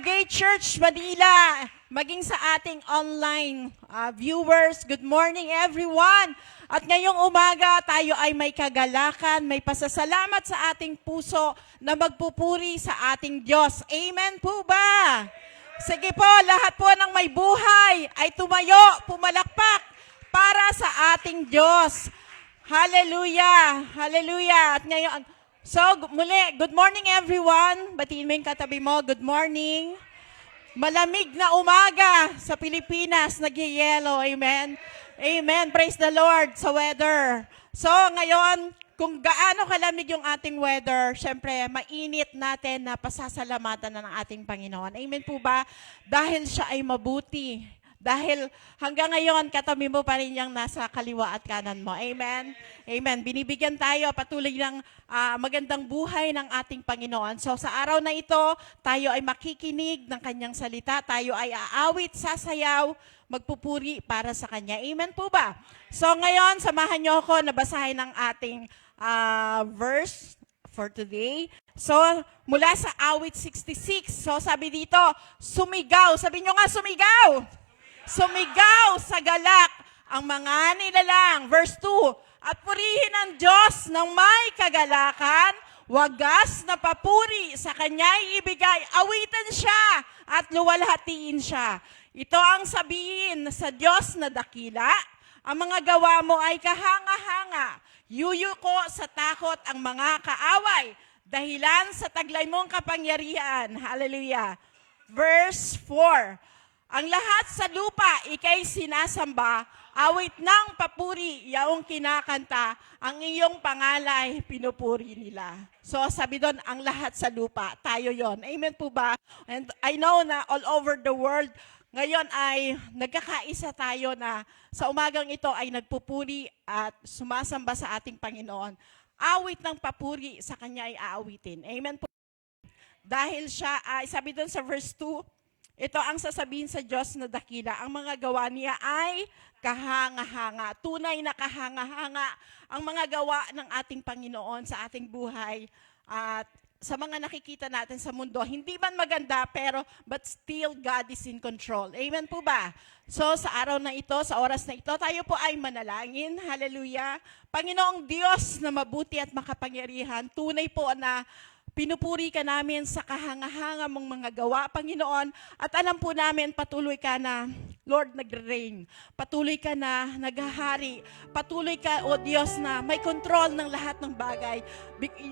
Gay Church Manila, maging sa ating online viewers, good morning everyone! At ngayong umaga, tayo ay may kagalakan, may pasasalamat sa ating puso na magpupuri sa ating Diyos. Amen po ba? Sige po, lahat po ng may buhay ay tumayo, pumalakpak para sa ating Diyos. Hallelujah! Hallelujah! At ngayon, muli, good morning everyone. Batiin mo yung katabi mo, good morning. Malamig na umaga sa Pilipinas, nagyayelo, amen? Amen, praise the Lord sa weather. So ngayon, kung gaano kalamig yung ating weather, syempre, mainit natin na pasasalamatan na ng ating Panginoon. Amen po ba? Dahil siya ay mabuti. Dahil hanggang ngayon, katabi mo pa rin yung nasa kaliwa at kanan mo. Amen? Amen. Binibigyan tayo patuloy ng magandang buhay ng ating Panginoon. So sa araw na ito, tayo ay makikinig ng kanyang salita. Tayo ay aawit, sasayaw, magpupuri para sa kanya. Amen po ba? So ngayon, samahan niyo ako na basahin ang ating verse for today. So, mula sa awit 66. So sabi dito, sumigaw. Sabi niyo nga, sumigaw! Sumigaw sa galak ang mga nilalang. Verse 2, at purihin ang Diyos ng may kagalakan, wagas na papuri sa kanya'y ibigay. Awitan siya at luwalhatiin siya. Ito ang sabihin sa Diyos na dakila, ang mga gawa mo ay kahanga-hanga. Yuyuko sa takot ang mga kaaway, dahilan sa taglay mong kapangyarihan. Hallelujah. Verse 4, ang lahat sa lupa ikay sinasamba, awit ng papuri, yaong kinakanta, ang iyong pangalay pinupuri nila. So sabi doon, ang lahat sa lupa, tayo yon. Amen po ba? And I know na all over the world, ngayon ay nagkakaisa tayo na sa umagang ito ay nagpupuri at sumasamba sa ating Panginoon. Awit ng papuri, sa Kanya ay aawitin. Amen po. Dahil siya, sabi doon sa verse 2, ito ang sasabihin sa Diyos na dakila, ang mga gawa niya ay kahanga-hanga. Tunay na kahanga-hanga ang mga gawa ng ating Panginoon sa ating buhay at sa mga nakikita natin sa mundo. Hindi man maganda, but still God is in control. Amen po ba? So sa araw na ito, sa oras na ito, tayo po ay manalangin. Hallelujah. Panginoong Diyos na mabuti at makapangyarihan, tunay po na pinupuri ka namin sa kahanga-hanga mong mga gawa, Panginoon, at alam po namin patuloy ka na, Lord, nagre-reign. Patuloy ka na naghahari. Patuloy ka, O Diyos, na may control ng lahat ng bagay.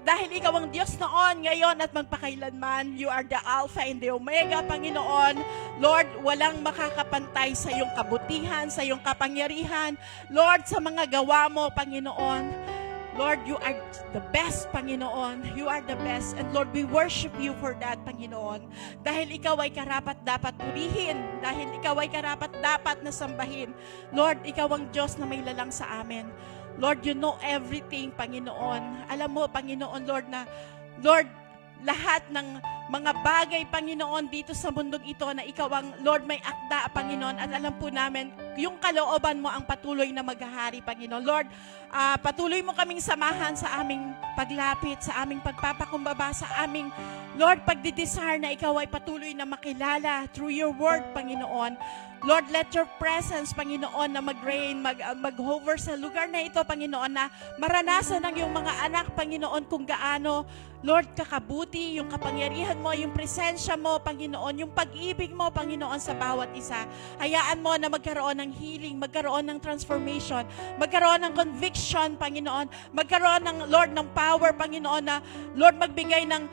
Dahil ikaw ang Diyos noon, ngayon at magpakailanman, you are the Alpha and the Omega, Panginoon. Lord, walang makakapantay sa iyong kabutihan, sa iyong kapangyarihan. Lord, sa mga gawa mo, Panginoon, Lord, you are the best, Panginoon. You are the best. And Lord, we worship you for that, Panginoon. Dahil ikaw ay karapat-dapat purihin. Dahil ikaw ay karapat-dapat na sambahin. Lord, ikaw ang Diyos na may lalang sa amin. Lord, you know everything, Panginoon. Alam mo, Panginoon, Lord, lahat ng mga bagay, Panginoon, dito sa mundong ito na ikaw ang, Lord, may akda, Panginoon. At alam po namin, yung kalooban mo ang patuloy na maghahari, Panginoon. Lord, patuloy mo kaming samahan sa aming paglapit, sa aming pagpapakumbaba, sa aming, Lord, pagdidesire na ikaw ay patuloy na makilala through your word, Panginoon. Lord, let your presence, Panginoon, na mag-reign, mag-hover sa lugar na ito, Panginoon, na maranasan ng iyong mga anak, Panginoon, kung gaano, Lord, kakabuti, yung kapangyarihan mo, yung presensya mo, Panginoon, yung pag-ibig mo, Panginoon, sa bawat isa. Hayaan mo na magkaroon ng healing, magkaroon ng transformation, magkaroon ng conviction, Panginoon, magkaroon ng, Lord, ng power, Panginoon, na, Lord, magbigay ng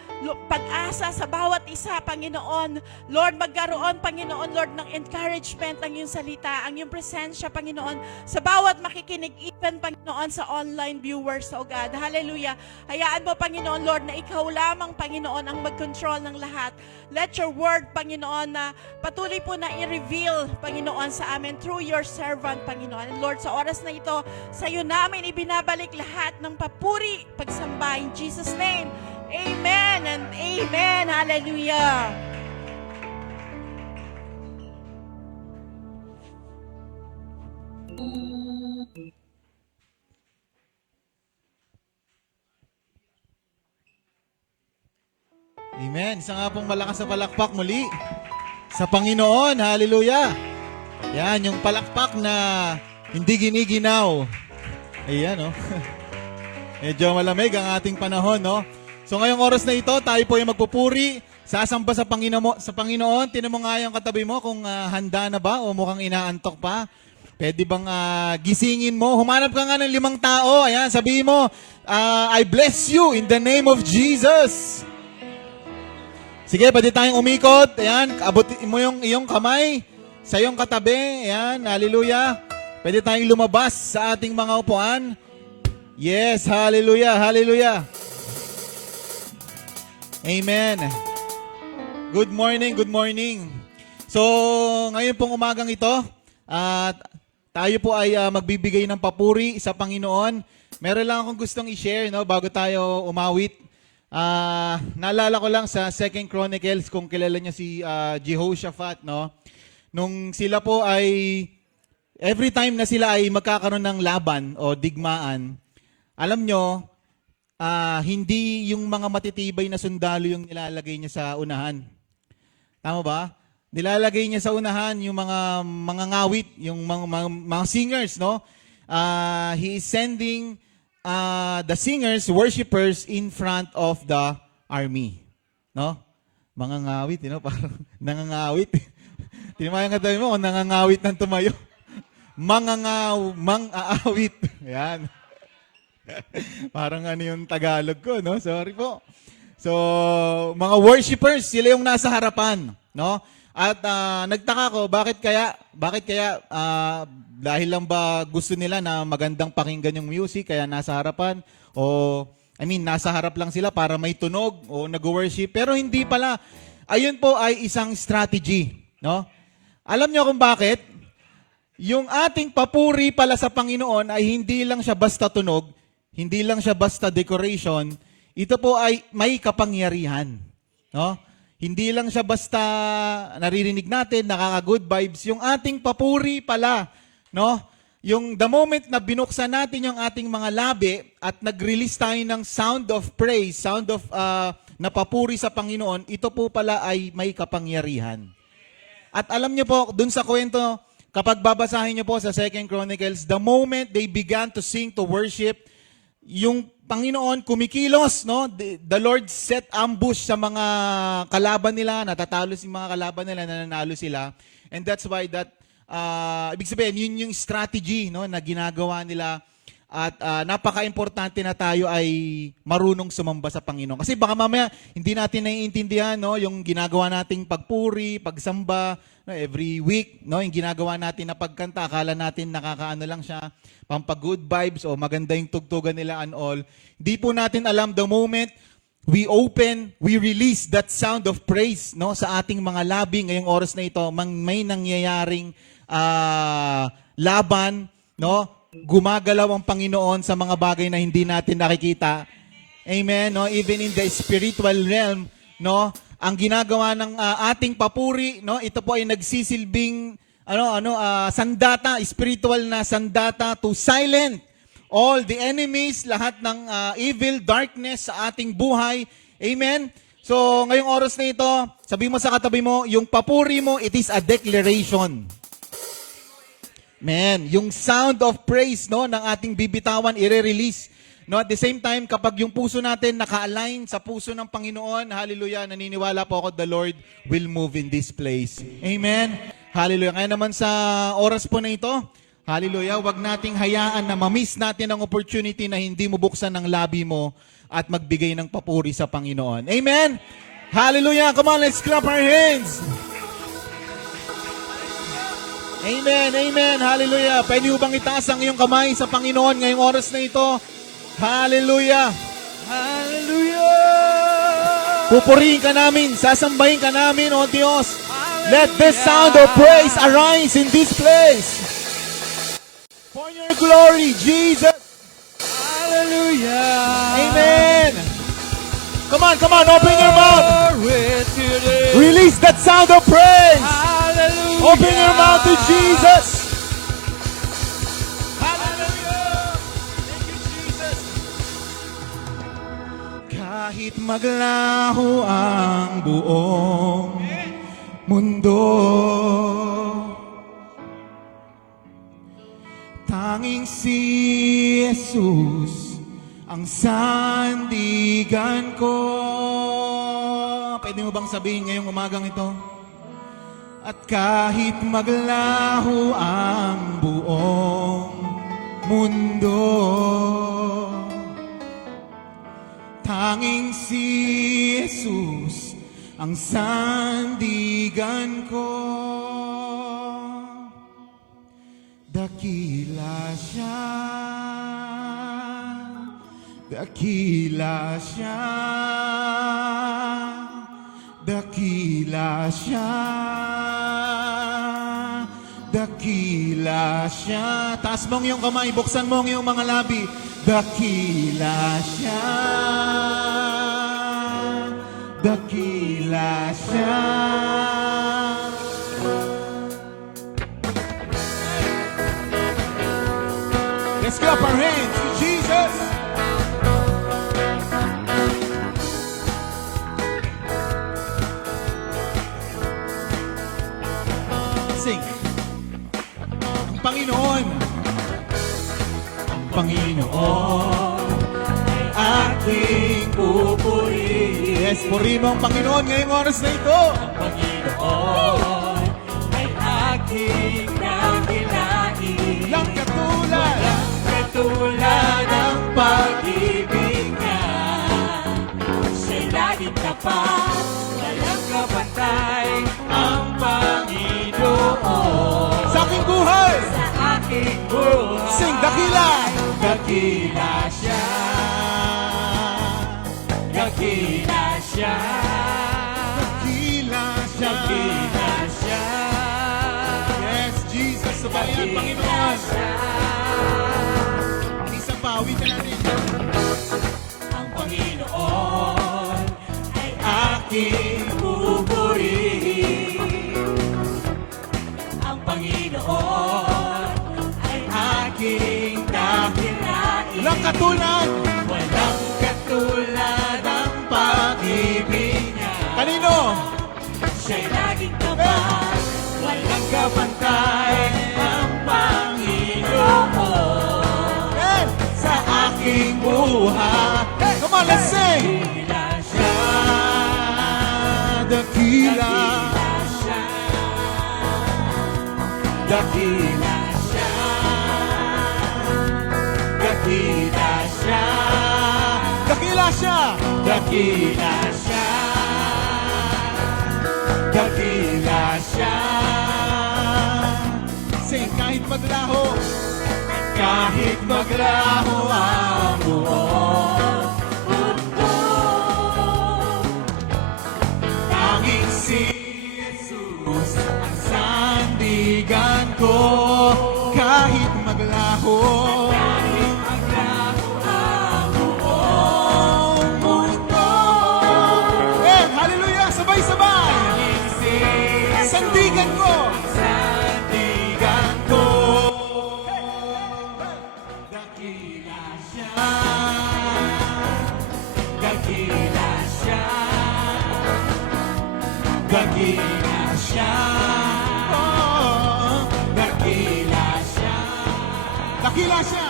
pag-asa sa bawat isa, Panginoon. Lord, magkaroon, Panginoon, Lord, ng encouragement ang iyong salita, ang iyong presensya, Panginoon, sa bawat makikinig, even, Panginoon, sa online viewers, O God. Hallelujah. Hayaan mo, Panginoon, Lord, na ikaw lamang, Panginoon, ang mag-control ng lahat. Let your word, Panginoon, na patuloy po na i-reveal, Panginoon, sa amin through your servant, Panginoon. And Lord, sa oras na ito, sa iyo namin ibinabalik lahat ng papuri, pagsamba, in Jesus' name. Amen and amen. Hallelujah. Amen. Amen. Isa nga pong malakas na palakpak muli sa Panginoon. Hallelujah. Yan, yung palakpak na hindi giniginaw. Ayan, no? Medyo malamig ang ating panahon, no? So ngayong oras na ito, tayo po yung magpupuri, sasamba sa Panginoon. Tinan mo nga yung katabi mo kung handa na ba o mukhang inaantok pa. Pwede bang gisingin mo? Humanap ka nga ng 5 tao. Ayan, sabihin mo, I bless you in the name of Jesus. Sige, pwede tayong umikot. Ayan, abutin mo yung iyong kamay sa iyong katabi. Ayan, hallelujah. Pwede tayong lumabas sa ating mga upuan. Yes, hallelujah, hallelujah. Amen. Good morning, good morning. So, ngayon pong umagang ito, tayo po ay magbibigay ng papuri sa Panginoon. Meron lang akong gustong i-share, no, bago tayo umawit. Naalala ko lang sa 2 Chronicles, kung kilala niya si Jehoshaphat, no? Nung sila po ay, every time na sila ay magkakaroon ng laban o digmaan, alam nyo, hindi yung mga matitibay na sundalo yung nilalagay niya sa unahan. Tama ba? Nilalagay niya sa unahan yung mga ngawit, yung mga singers, no? He is sending the singers, worshipers in front of the army. No? Mga ngawit, you know, parang nangangawit. Tinamayang ka tayo mo, kung nangangawit ng tumayo. Mang-aawit. Yan. Parang ano yung Tagalog ko, no? Sorry po. So, mga worshipers, sila yung nasa harapan, no? At nagtaka ko, bakit kaya dahil lang ba gusto nila na magandang pakinggan yung music kaya nasa harapan, o nasa harap lang sila para may tunog o nag-worship, pero hindi pala. Ayun po ay isang strategy, no? Alam niyo kung bakit? Yung ating papuri pala sa Panginoon ay hindi lang siya basta tunog, hindi lang siya basta decoration, ito po ay may kapangyarihan, no? Hindi lang siya basta naririnig natin, nakaka-good vibes. Yung ating papuri pala, no? Yung the moment na binuksan natin yung ating mga labi at nag-release tayo ng sound of praise, sound of na papuri sa Panginoon, ito po pala ay may kapangyarihan. At alam niyo po, dun sa kwento, kapag babasahin niyo po sa 2 Chronicles, the moment they began to sing, to worship, yung Panginoon kumikilos, no? The Lord set ambush sa mga kalaban nila, natatalo si mga kalaban nila, nananalo sila. And that's why ibig sabihin, yun yung strategy, no, na ginagawa nila. At napaka-importante na tayo ay marunong sumamba sa Panginoon. Kasi baka mamaya hindi natin naiintindihan, no, yung ginagawa nating pagpuri, pagsamba, no, every week, no, yung ginagawa natin na pagkanta, akala natin nakakaano lang siya, pampag-good vibes o maganda yung tugtugan nila and all. Di po natin alam, the moment we release that sound of praise, no, sa ating mga labi ngayong oras na ito, may nangyayaring laban, no, gumagalaw ang Panginoon sa mga bagay na hindi natin nakikita. Amen, no, even in the spiritual realm, no, ang ginagawa ng ating papuri, no, ito po ay nagsisilbing sandata, spiritual na sandata to silent all the enemies, lahat ng evil, darkness sa ating buhay. Amen? So, ngayong oras na ito, sabi mo sa katabi mo, yung papuri mo, it is a declaration. Man, yung sound of praise, no, ng ating bibitawan, i-release. No, at the same time, kapag yung puso natin naka-align sa puso ng Panginoon, hallelujah, naniniwala po ako, the Lord will move in this place. Amen? Hallelujah. Kaya naman sa oras po na ito, hallelujah, wag nating hayaan na ma-miss natin ang opportunity na hindi mo buksan ng labi mo at magbigay ng papuri sa Panginoon. Amen? Hallelujah. Come on, let's clap our hands. Amen, amen, hallelujah. Pwede mo bang itaas ang iyong kamay sa Panginoon ngayong oras na ito? Hallelujah. Hallelujah. Pupurihin ka namin, sasambahin ka namin, O Diyos. Let this sound of praise arise in this place. For your glory, Jesus. Hallelujah. Amen. Come on, open your mouth. Release that sound of praise. Hallelujah. Open your mouth to Jesus. Kahit maglaho ang buong mundo, tanging si Jesus ang sandigan ko. Pwede mo bang sabihin ngayong umagang ito? At kahit maglaho ang buong mundo, tanging si Jesus ang sandigan ko. Dakila siya, dakila siya, dakila siya, dakila siya. Taas mong iyong kamay, buksan mong iyong mga labi. Dakila siya, dakila siya. Let's clap our hands to Jesus. Sing. Ang Panginoon, ang Panginoon ay ating pupurihin. Yes, purihin mo ang Panginoon ngayong oras na ito. Ang Panginoon ay aking dakilain. Lang katulad Katulad ang pag-ibig niya, siya'y laging tapat, walang kapantay. Ang Panginoon sa aking buhay. sa aking buhay. Sing, dakila. Dakila siya, dakila siya, Dakila siya. dakila siya, Yes, Jesus, sabay ang Panginoon. Isang pawi ka natin. Ang Panginoon ay aking pupurihin. Ang Panginoon ay aking dakilain. Lang katulad. Walang katulad ang pag-ibig niya. Kanino? Siya'y laging tapat, walang kapantay. Ang Panginoon Yes, sa aking buhay. come on, let's sing. Dakila siya, Dakila. dakila siya, dakila siya, Dakila siya. dakila siya, dakila siya. Sing, kahit maglaho. Kahit maglaho ang buong mundo, tanging si Jesus ang sandigan ko. Kahit maglaho. Kahit maglaho ang buong mundo, Eh, hallelujah, sabay-sabay. tanging si Jesus Sandigan ko. ang sandigan ko. Dakila siya, dakila siya, dakila siya, Oh, dakila siya, dakila siya.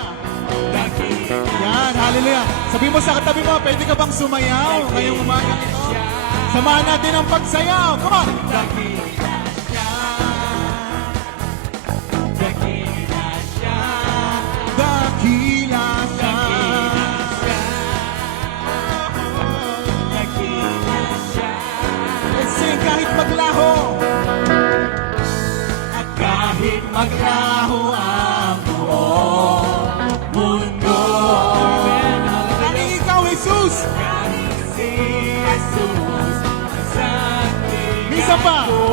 dakila Yan, hallelujah. Sabi mo sa katabi mo, pwede ka bang sumayaw ngayong umaga ito? siya, Samahan natin ang pagsayaw. Come on. dakila siya, dakila siya, Dakila siya. dakila siya. Let's sing kahit maglaho. At kahit maglaho ang buong mundo, Tanging ikaw, Jesus. kahit si Jesus ang sandigan Minsan pa. ko.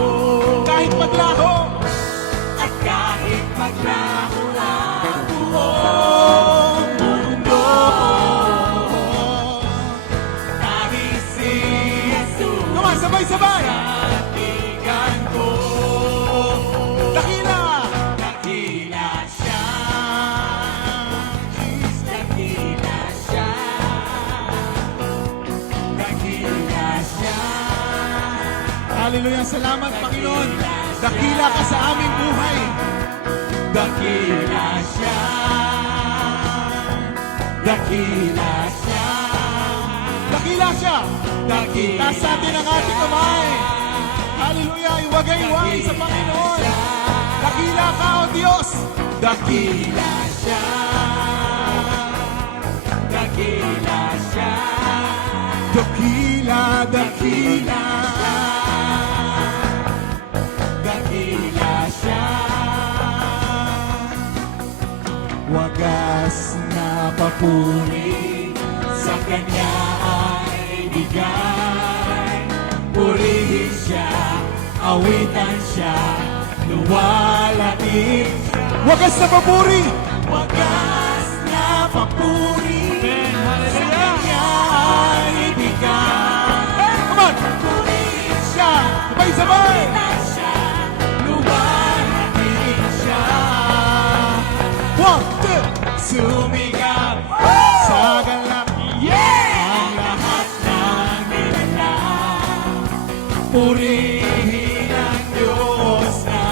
Kahit maglaho. At kahit maglaho ang buong Oh, mundo, kahit si Jesus come on, sabay-sabay. sandigan ko. Dakila. Dakila siya, dakila siya, Hallelujah. Salamat, Panginoon. Dakila ka sa aming buhay. Dakila siya. Dakila siya. Dakila siya. Dakila Taas natin ang ating kamay. Hallelujah. Iwagay-wagay sa Panginoon. Dakila ka, O Diyos. Dakila siya. Dakila siya. Dakila, dakila. Dakila siya. Wagas na papuri. Sa kanya ay bigay. Purihin siya. Awitan siya. Luwalhatin siya. Wagas na papuri. Wagas na papuri. Sa kanya ay bigay. Come on. Purihin Siya. Sabay-sabay. siya. Luwalhatin siya. 1, 2. Sumigaw Sa galak. ang lahat ng nilalang. Purihin ang Diyos na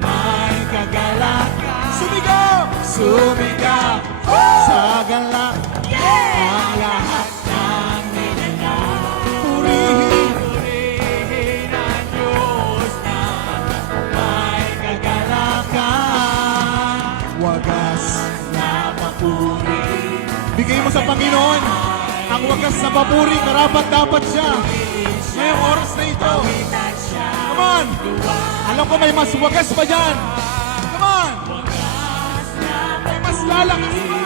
may kagalakan. Sumigaw. Sumigaw Sa galak. ang lahat ng nilalang. Purihin. Purihin ang Diyos na may kagalakan. Wagas. Na papuri. Bigay mo sa Panginoon ang wagas na papuri. Karapat dapat siya. Ngayong oras na ito. Come on. Alam ko may mas wagas pa dyan. Come on. May mas lalakas pa.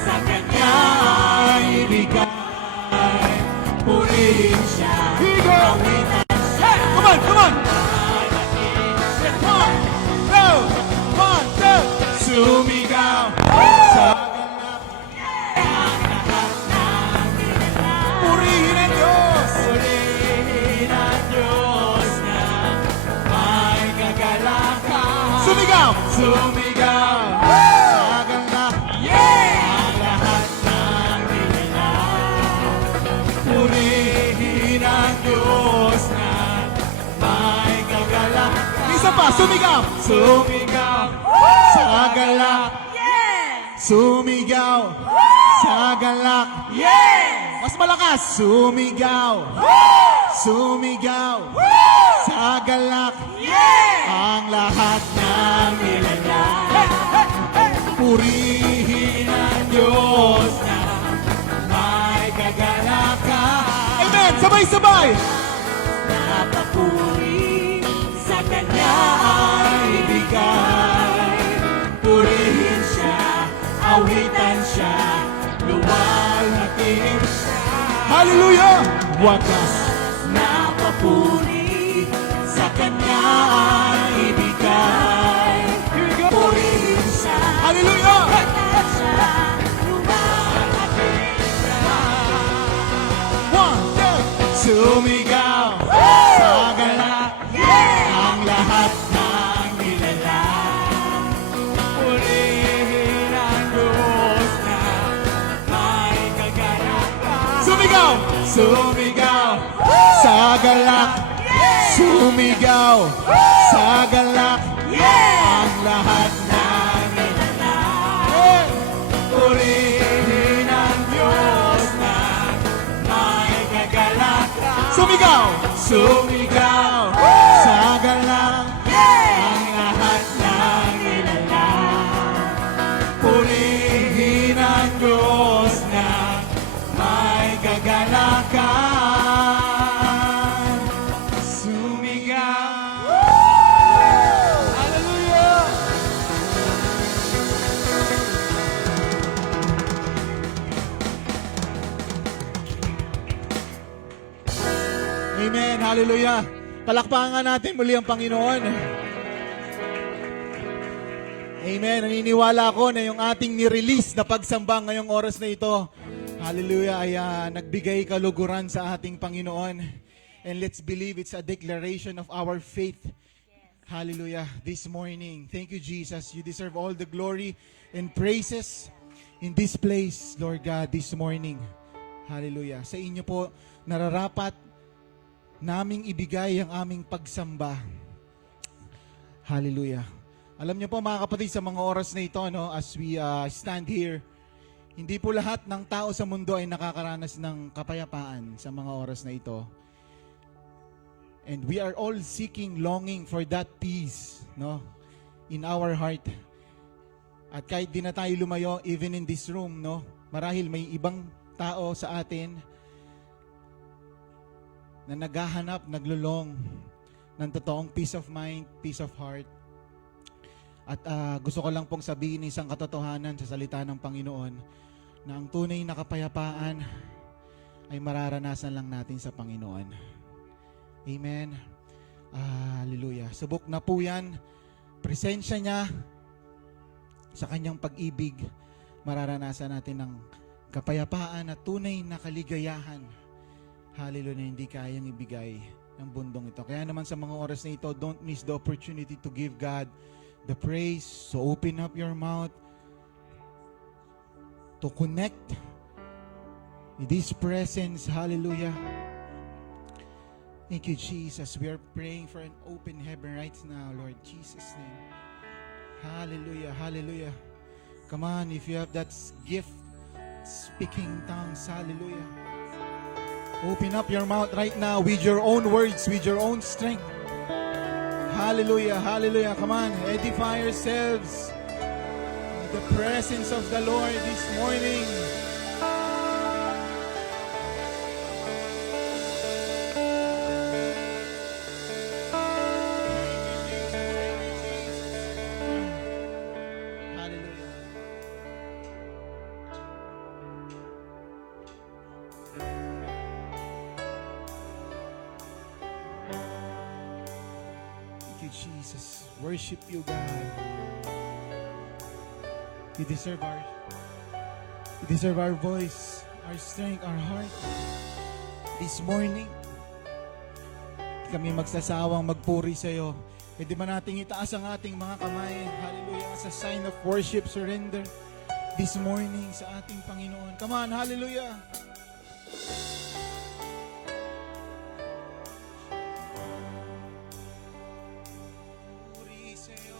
Sa kanya ay ibigay. Purihin siya. Higo. Come on, come on. 1, 2. Sumigaw Sa purihin ang Diyos. Purihin ang Diyos na may kagalakan. Sumigaw. Sumigaw Sa galak. ang lahat ng nilalang. Purihin ang Diyos na may kagalakan. Isa pa. Sumigaw. Sumigaw Sa galak. Sumigaw. Sa galak. Mas malakas. Sumigaw. Sumigaw. Sa galak. Ang lahat ng nilalang. Purihin ang Diyos na may kagalakan. Amen. Sabay-sabay. Napapuri sa kanya ay bigay. Purihin siya, awitan siya, luwalhatin siya. Hallelujah. Wagas. Napapuri sa kanya ay bigay. Purihin siya, Hallelujah. awitan siya, luwalhatin siya. 1, 2. Sumigaw sa galak ang lahat ng nilalang. Purihin ang Diyos na may kagalakan. Sumigaw. Sumigaw Sa galak. Sumigaw. Sa galak. Ang lahat ng nilalang. Purihin ang Diyos na may kagalakan. Sumigaw. Sumigaw Sa galak. ang lahat ng nilalang. Purihin ang Diyos na may kagalakan. Sumigaw. Hallelujah! Amen. Hallelujah. Palakpakan natin muli ang Panginoon. Amen. Naniniwala ako na yung ating ni-release na pagsamba ngayong oras na ito, hallelujah, ay nagbigay kaluguran sa ating Panginoon. And let's believe it's a declaration of our faith. Hallelujah. This morning. Thank you, Jesus. You deserve all the glory and praises in this place, Lord God, this morning. Hallelujah. Sa inyo po nararapat naming ibigay ang aming pagsamba. Hallelujah. Alam niyo po mga kapatid, sa mga oras na ito, no, as we stand here, hindi po lahat ng tao sa mundo ay nakakaranas ng kapayapaan sa mga oras na ito. And we are all seeking, longing for that peace, no, in our heart. At kahit di na tayo lumayo, even in this room, no, marahil may ibang tao sa atin na naghahanap, naglulong ng totoong peace of mind, peace of heart. At gusto ko lang pong sabihin isang katotohanan sa salita ng Panginoon na ang tunay na kapayapaan ay mararanasan lang natin sa Panginoon. Amen. Hallelujah. Subok na po yan. Presensya niya sa kanyang pag-ibig. Mararanasan natin ng kapayapaan at tunay na kaligayahan. Hallelujah, hindi kayang ibigay ng bundong ito. Kaya naman sa mga oras na ito, don't miss the opportunity to give God the praise. So open up your mouth to connect with His presence. Hallelujah. Thank you, Jesus. We are praying for an open heaven right now, Lord Jesus' name. Hallelujah, hallelujah. Come on, if you have that gift, speaking tongues, hallelujah. Open up your mouth right now with your own words, with your own strength. Hallelujah, hallelujah. Come on, edify yourselves in the presence of the Lord this morning. Hallelujah. Thank you, Jesus. Worship you, God. You deserve our voice, our strength, our heart. This morning, kami magsasawang magpuri sa iyo. Pwede ba nating itaas ang ating mga kamay? Hallelujah. As a sign of worship, surrender this morning sa ating Panginoon. Come on, hallelujah. Puri sa iyo.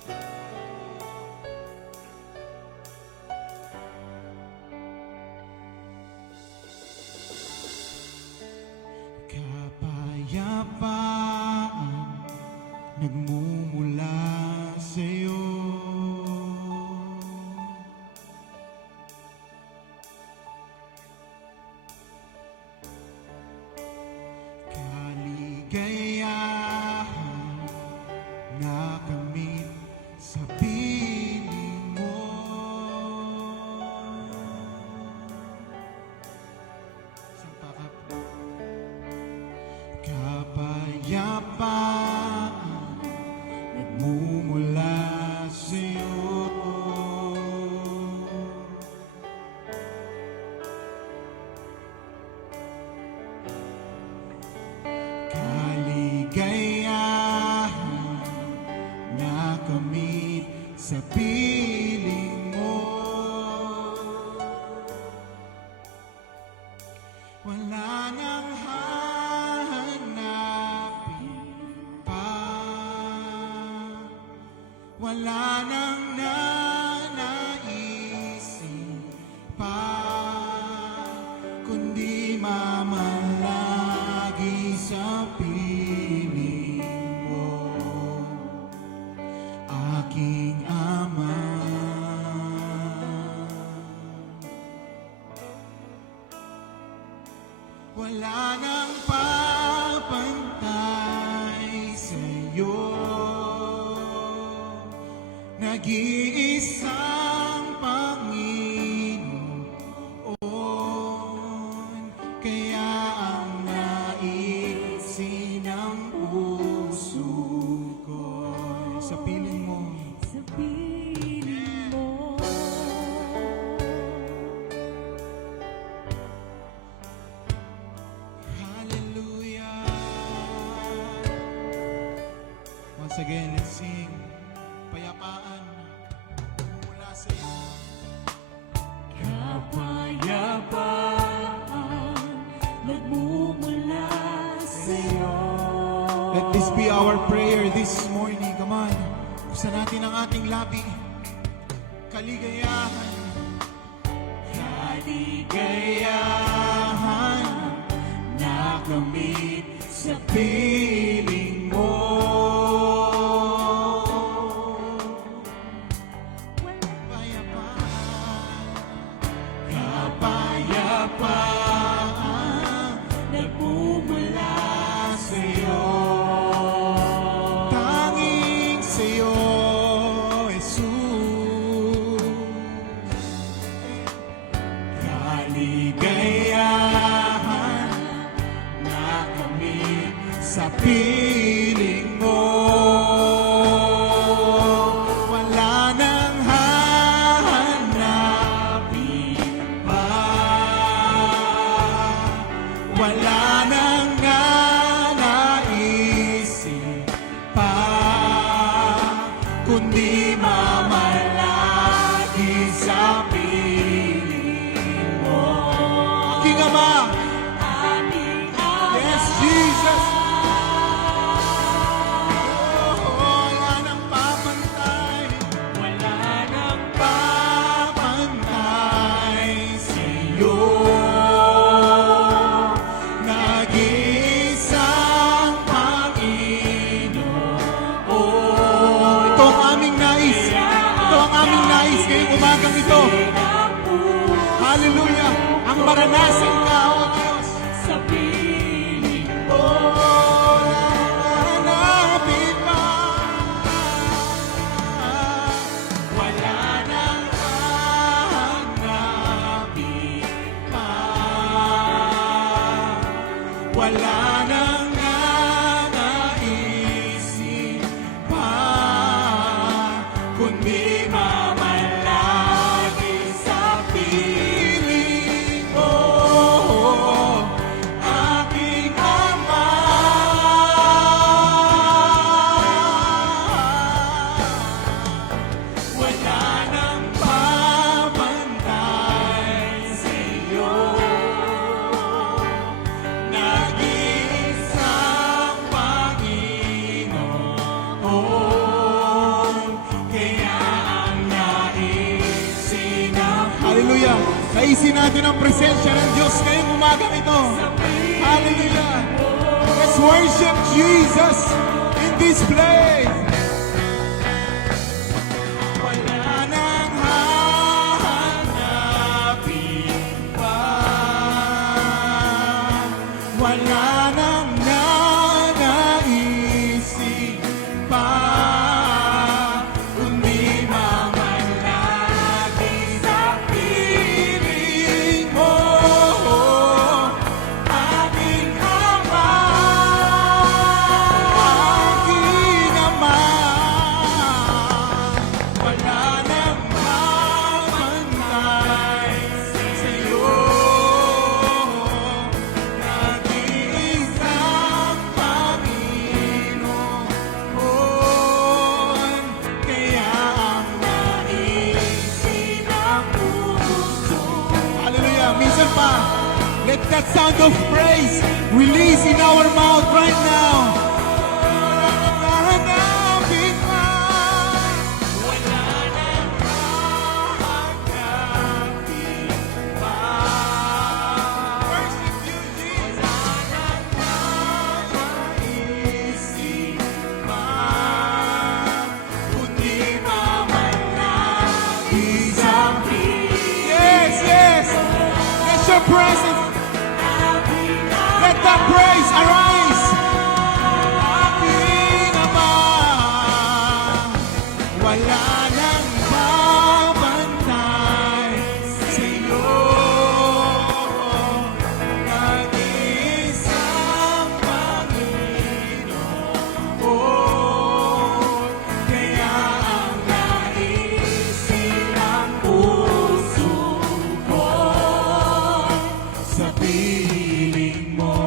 Kapayapaan nagmumula sa'yo. Kaligayahan na kamit sa piling mo. Sampakap. Kapayapaan nagmumula sa'yo. Kaligayahan na kamit sa piling mo. Wala nang hahanapin pa, wala nang nanaisin pa, kundi mamalagi sa piling mo, aking Ama. Wala nang papantay sa'yo, nag-iisang Panginoon, kaya ang naisin ng puso ko sa piling mo. Sa piling mo. Hallelujah. Once again, let's sing. Payapaan mula sa iyo. Kapayapaan nagmumula sa'yo. This be our prayer this morning. Come on. Gusto natin ang ating labi. Kaligayahan. Kaligayahan na kamit sa piling mo. Kapayapaan nagmumula sa'yo. Tanging sa'yo, Jesus. Kaligayahan na kami sa piling mo. Wala nang hahanapin pa. Wala nang nanaisip pa, kundi mamalagi sa piling mo. Aking Ama, yes, Jesus. Wala nang papantay, wala nang papantay sa'yo. Nag-iisang Panginoon. Ito ang aming nais. Ito ang aming nais ngayong umagang ito. Hallelujah! Ang maranasan ka, O Diyos. Sa piling mo. Hanapin pa. Wala nang hahanapin pa. Wala nang nanaisip pa, kundi mamalagi sa piling mo. Aking Ama. Wala nang babantay sa'yo. Nag-iisang Panginoon. Kaya ang naisin ang Hallelujah! Naisin natin ang presensya ng Diyos ngayong umagang ito. Hallelujah! Let's worship Jesus in this place. Wala nang hahanapin pa. Wala nang nanaisip pa, kundi mamalagi sa piling mo. Aking Ama, aking Ama. Wala nang mamantay sa'yo. Nag-iisang Panginoon. Kaya ang naisin ang puso. Hallelujah! Minsan pa, let that sound of praise release in our mouth right now. Hanapin pa. Wala nang hahanapin pa. Worship you, Jesus. Naisip pa, kundi mamalagi sa piling. Yes, yes. Let your presence, let that praise arise. Aking Ama, wala nang babantay sa'yo. Nag-iisang Panginoon. Kaya ang naisin ang puso ko sa piling mo.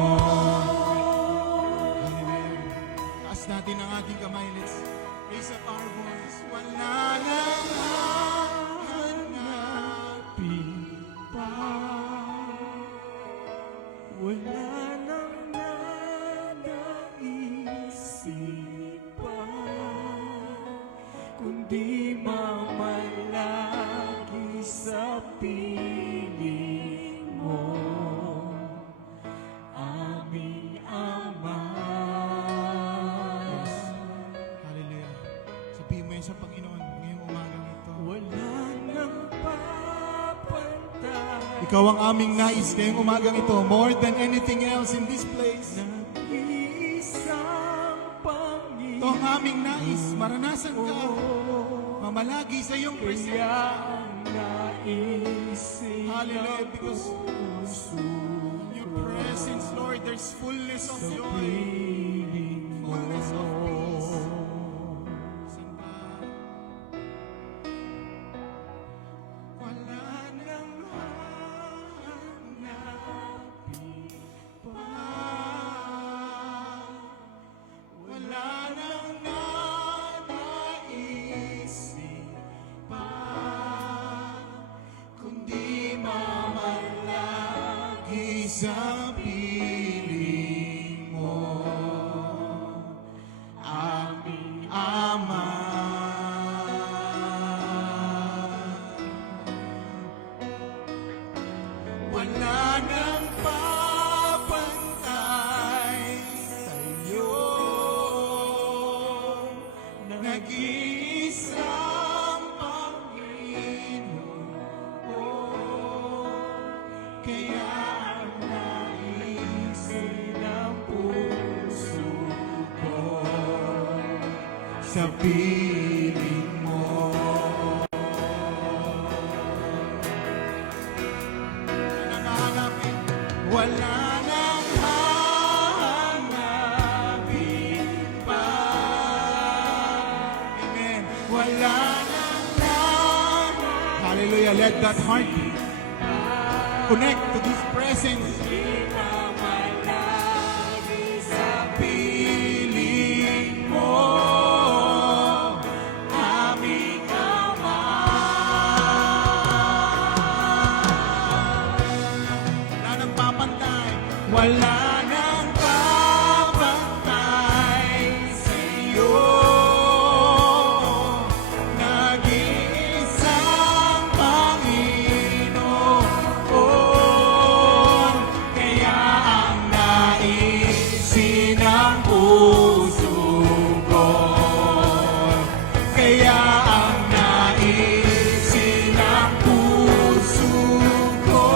piling mo, aming Ama. Hallelujah. Sabihin mo yan sa Panginoon ngayong umagang ito. Wala nang papantay. Ikaw ang aming nais ngayong umagang ito, more than anything else in this place. Nag-iisang Panginoon. Ito ang aming nais, maranasan ka. Mamalagi sa iyong presensya. Kaya ang naisin Hallelujah, ng because puso in your presence, Lord, there's fullness of joy. piling mo. Fullness of peace. Santa. Wala nang hanapin pa. Wala nang nanaisin pa. Kundi mamalagi sa piling mo, aming Ama. Wala nang papantay sa'yo, nag-iisang Panginoon. Kaya ang naisin ng puso ko sa piling mo. Wala nang hahanapin pa. Amen. Wala nang Hallelujah. Let that heart connect to this presence. Sa piling mo, aming Ama. Wala nang papantay. Wala nang papantay sa'yo. Nag-iisang Panginoon. Kaya ang naisin ng puso ko. Kaya ang naisin ng puso ko.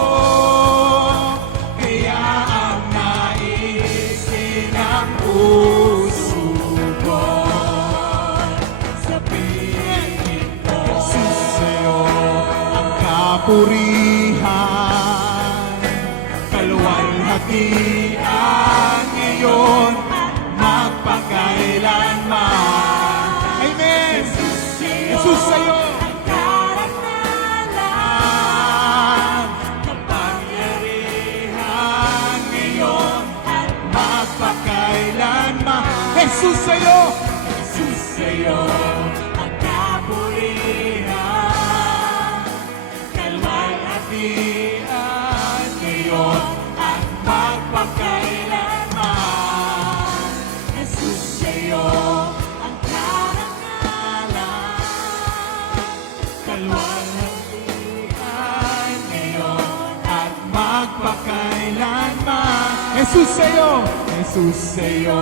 Kaya ang naisin ng puso ko. Sa piling mo, Jesus, sa'yo ang kapurihan, kaluwalhatian ngayon, magpakailanman. Amen! Jesus, sa'yo ang karangalan, kapangyarihan ngayon, at magpakailanman. Jesus, sa'yo! Jesus, sa'yo ang kapurihan, kalwalhatian ngayon, at magpakailanman. Jesus, sa'yo ang karangalan, kalwalhatian ngayon, at magpakailanman. Jesus, sa'yo! Jesus, sa'yo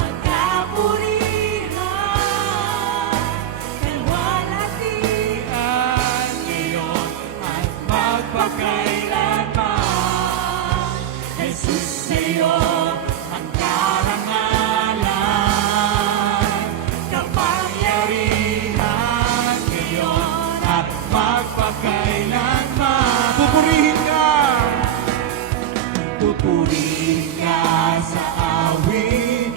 ang kapurihan, kalwalhatian ngayon, at magpakailanman. Jesus, sa'yo ang karangalan, kapangyarihan ngayon, at magpakailanman. Pupurihin ka! Pupurihin ka sa awit,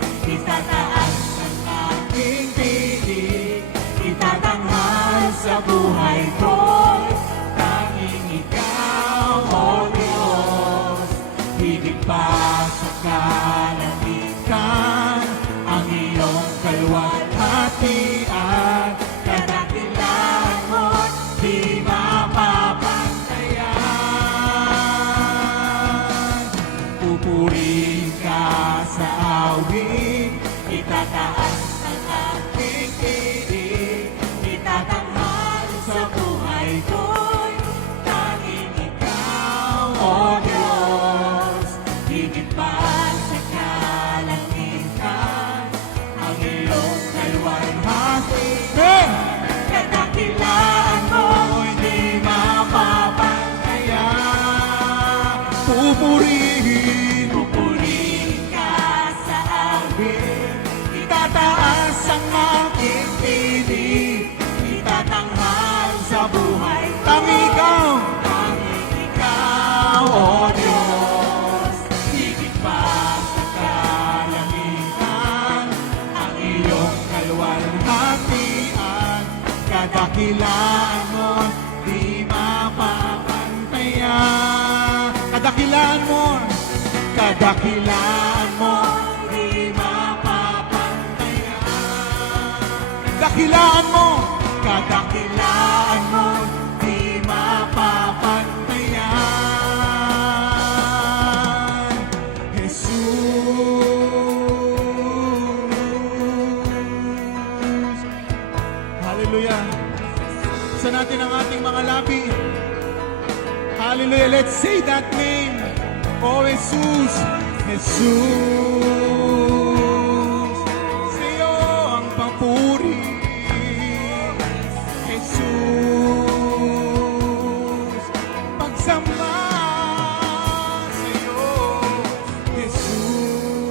pupurihin. Pupurihin ka sa amin. Itataas ang aking tinig, itatanghal sa buhay. Tanging ikaw, Ikaw, O Diyos, higit pa sa kalangitan, ang iyong kaluwalhatian, kadakilaan mo, di mapapantayan. Kadakilaan mo, kadakilaan mo, di mapapantayan. Dakilaan mo, kadakilaan mo, di mapapantayan. Jesus. Hallelujah. Sa natin ang ating mga labi. Hallelujah. Let's say that name. Oh, Jesus. Jesus. Sa'yo ang papuri. Jesus. Pagsamba sa'yo. Jesus.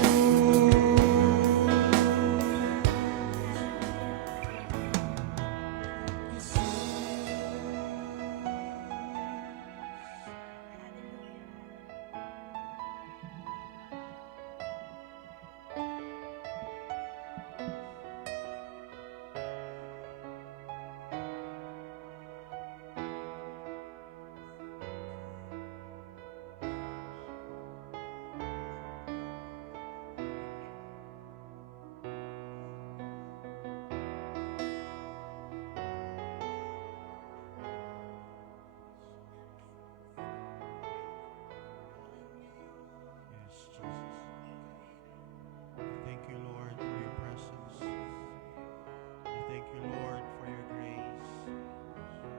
Yes, Jesus. Thank you, Lord, for your presence. We thank you, Lord, for your grace.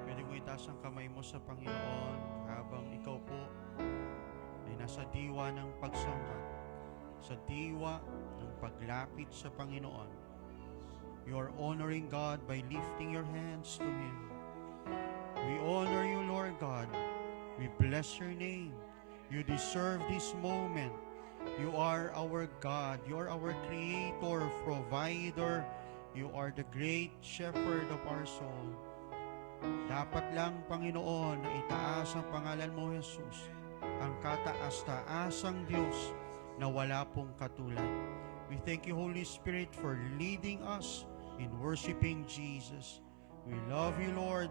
Pwede mo itaas ang kamay mo sa Panginoon habang ikaw po ay nasa diwa ng pagsamba, sa diwa ng paglapit sa Panginoon. You are honoring God by lifting your hands to Him. We honor you, Lord God. We bless your name. You deserve this moment. You are our God. You are our Creator, Provider. You are the great Shepherd of our soul. Dapat lang, Panginoon, na itaas ang pangalan mo, Jesus, ang kataas-taasang Diyos na wala pong katulad. We thank you, Holy Spirit, for leading us in worshiping Jesus. We love you, Lord.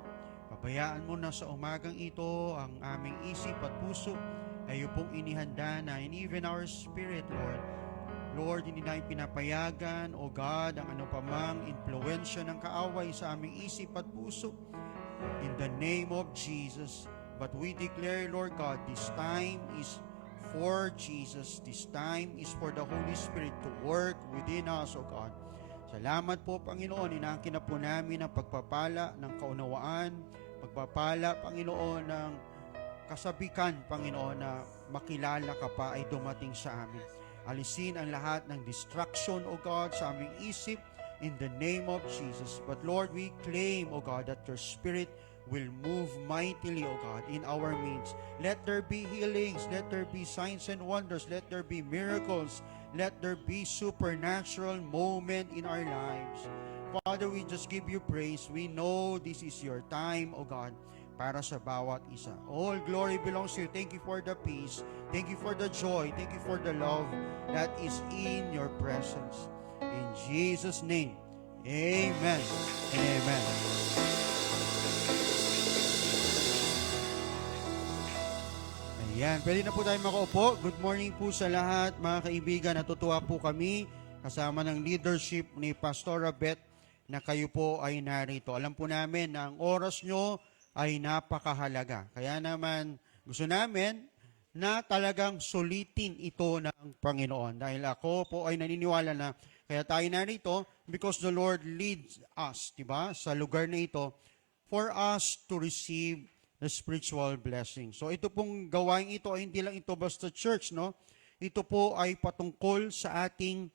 Pabayaan mo na sa umagang ito ang aming isip at puso ay iyo pong inihanda na, and even our spirit, Lord. Lord, hindi namin pinapayagan, O God, ang ano pamang impluensya ng kaaway sa aming isip at puso. In the name of Jesus. But we declare, Lord God, this time is for Jesus. This time is for the Holy Spirit to work within us, O God. Salamat po, Panginoon. Inaangkin na po namin ang pagpapala ng kaunawaan, pagpapala, Panginoon, ng kasabikan, Panginoon, na makilala ka pa ay dumating sa amin. Alisin ang lahat ng distraction, O God, sa aming isip in the name of Jesus. But Lord, we claim, O God, that your Spirit will move mightily, O God, in our midst. Let there be healings, let there be signs and wonders, let there be miracles, let there be supernatural moment in our lives. Father, we just give you praise. We know this is your time, O God, para sa bawat isa. All glory belongs to you. Thank you for the peace. Thank you for the joy. Thank you for the love that is in your presence. In Jesus' name, amen and amen. Ayan, pwede na po tayo makaupo. Good morning po sa lahat, mga kaibigan. Natutuwa po kami kasama ng leadership ni Pastora Beth na kayo po ay narito. Alam po namin na ang oras nyo ay napakahalaga. Kaya naman gusto namin na talagang sulitin ito ng Panginoon. Dahil ako po ay naniniwala na kaya tayo narito because the Lord leads us, diba, sa lugar na ito for us to receive the spiritual blessing. So ito pong gawain ito ay hindi lang ito basta church, no? Ito po ay patungkol sa ating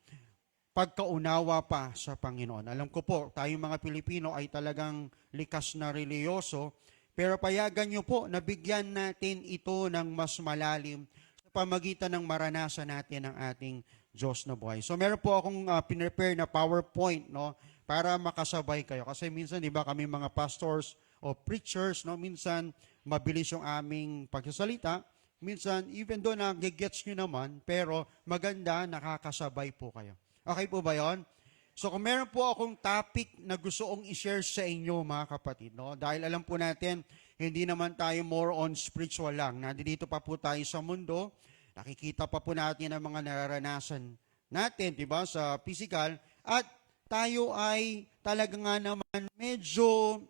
pagkaunawa pa sa Panginoon. Alam ko po, tayong mga Pilipino ay talagang likas na reliyoso, pero payagan nyo po na bigyan natin ito ng mas malalim pamagitan ng maranasan natin ang ating Diyos na buhay. So meron po akong pinrepare na PowerPoint, no, para makasabay kayo. Kasi minsan, di ba, kami mga pastors o preachers, no, minsan mabilis yung aming pagsasalita. Minsan, even though nag-gets nyo naman, pero maganda, nakakasabay po kayo. Okay po ba yon? So kung meron po akong topic na gusto kong i-share sa inyo, mga kapatid, no, dahil alam po natin, hindi naman tayo more on spiritual lang. Nandito pa po tayo sa mundo, nakikita pa po natin ang mga nararanasan natin, di ba, sa physical, at tayo ay talaga nga naman medyo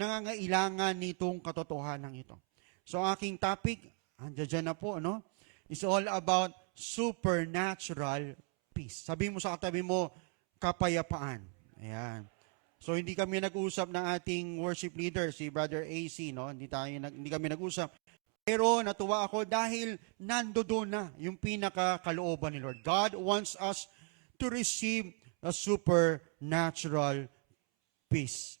nangangailangan nitong katotohanan ito. So aking topic, andyan na po, no? It's all about supernatural peace. Sabi mo sa katabi mo, kapayapaan. Ayan. So hindi kami nag-usap ng ating worship leader, si Brother AC, no? Hindi kami nag-usap. Pero natuwa ako dahil nandoon na yung pinakakalooban ni Lord. God wants us to receive a supernatural peace.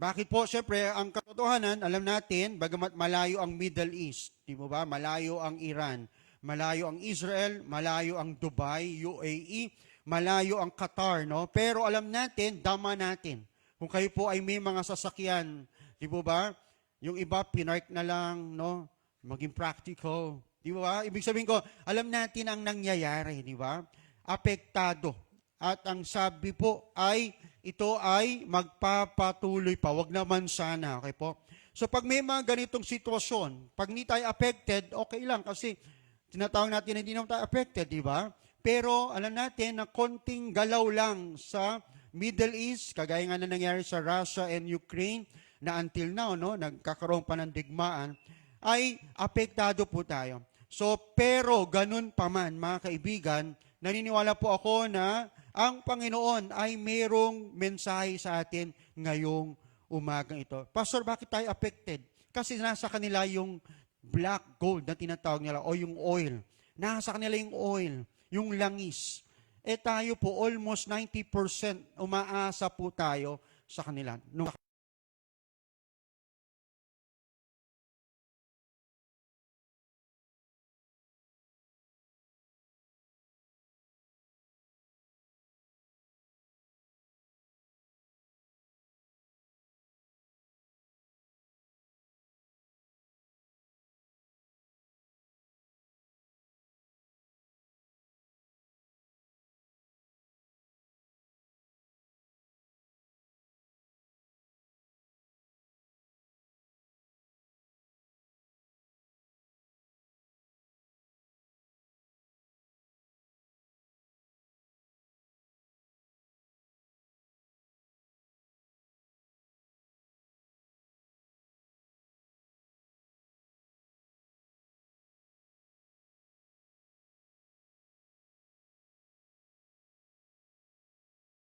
Bakit po? Siyempre, ang katotohanan, alam natin, bagamat malayo ang Middle East, di mo ba? Malayo ang Iran, malayo ang Israel, malayo ang Dubai, UAE, malayo ang Qatar, no? Pero alam natin, dama natin. Kung kayo po ay may mga sasakyan, di po ba? Yung iba, pinark na lang, no? Maging practical. Di ba? Ibig sabihin ko, alam natin ang nangyayari, di ba? Apektado. At ang sabi po ay, ito ay magpapatuloy pa. Wag naman sana, okay po? So pag may mga ganitong sitwasyon, pag hindi tayo affected, okay lang kasi tinatawag natin na hindi naman tayo affected, di ba? Pero alam natin na konting galaw lang sa Middle East, kagaya nga na nangyari sa Russia and Ukraine, na until now, no, nagkakaroon pa ng digmaan, ay apektado po tayo. So, pero ganun pa man, mga kaibigan, naniniwala po ako na ang Panginoon ay mayroong mensahe sa atin ngayong umagang ito. Pastor, bakit tayo affected? Kasi nasa kanila yung black gold na tinatawag nila o yung oil. Nasa kanila yung oil, yung langis. Tayo po, almost 90% umaasa po tayo sa kanila.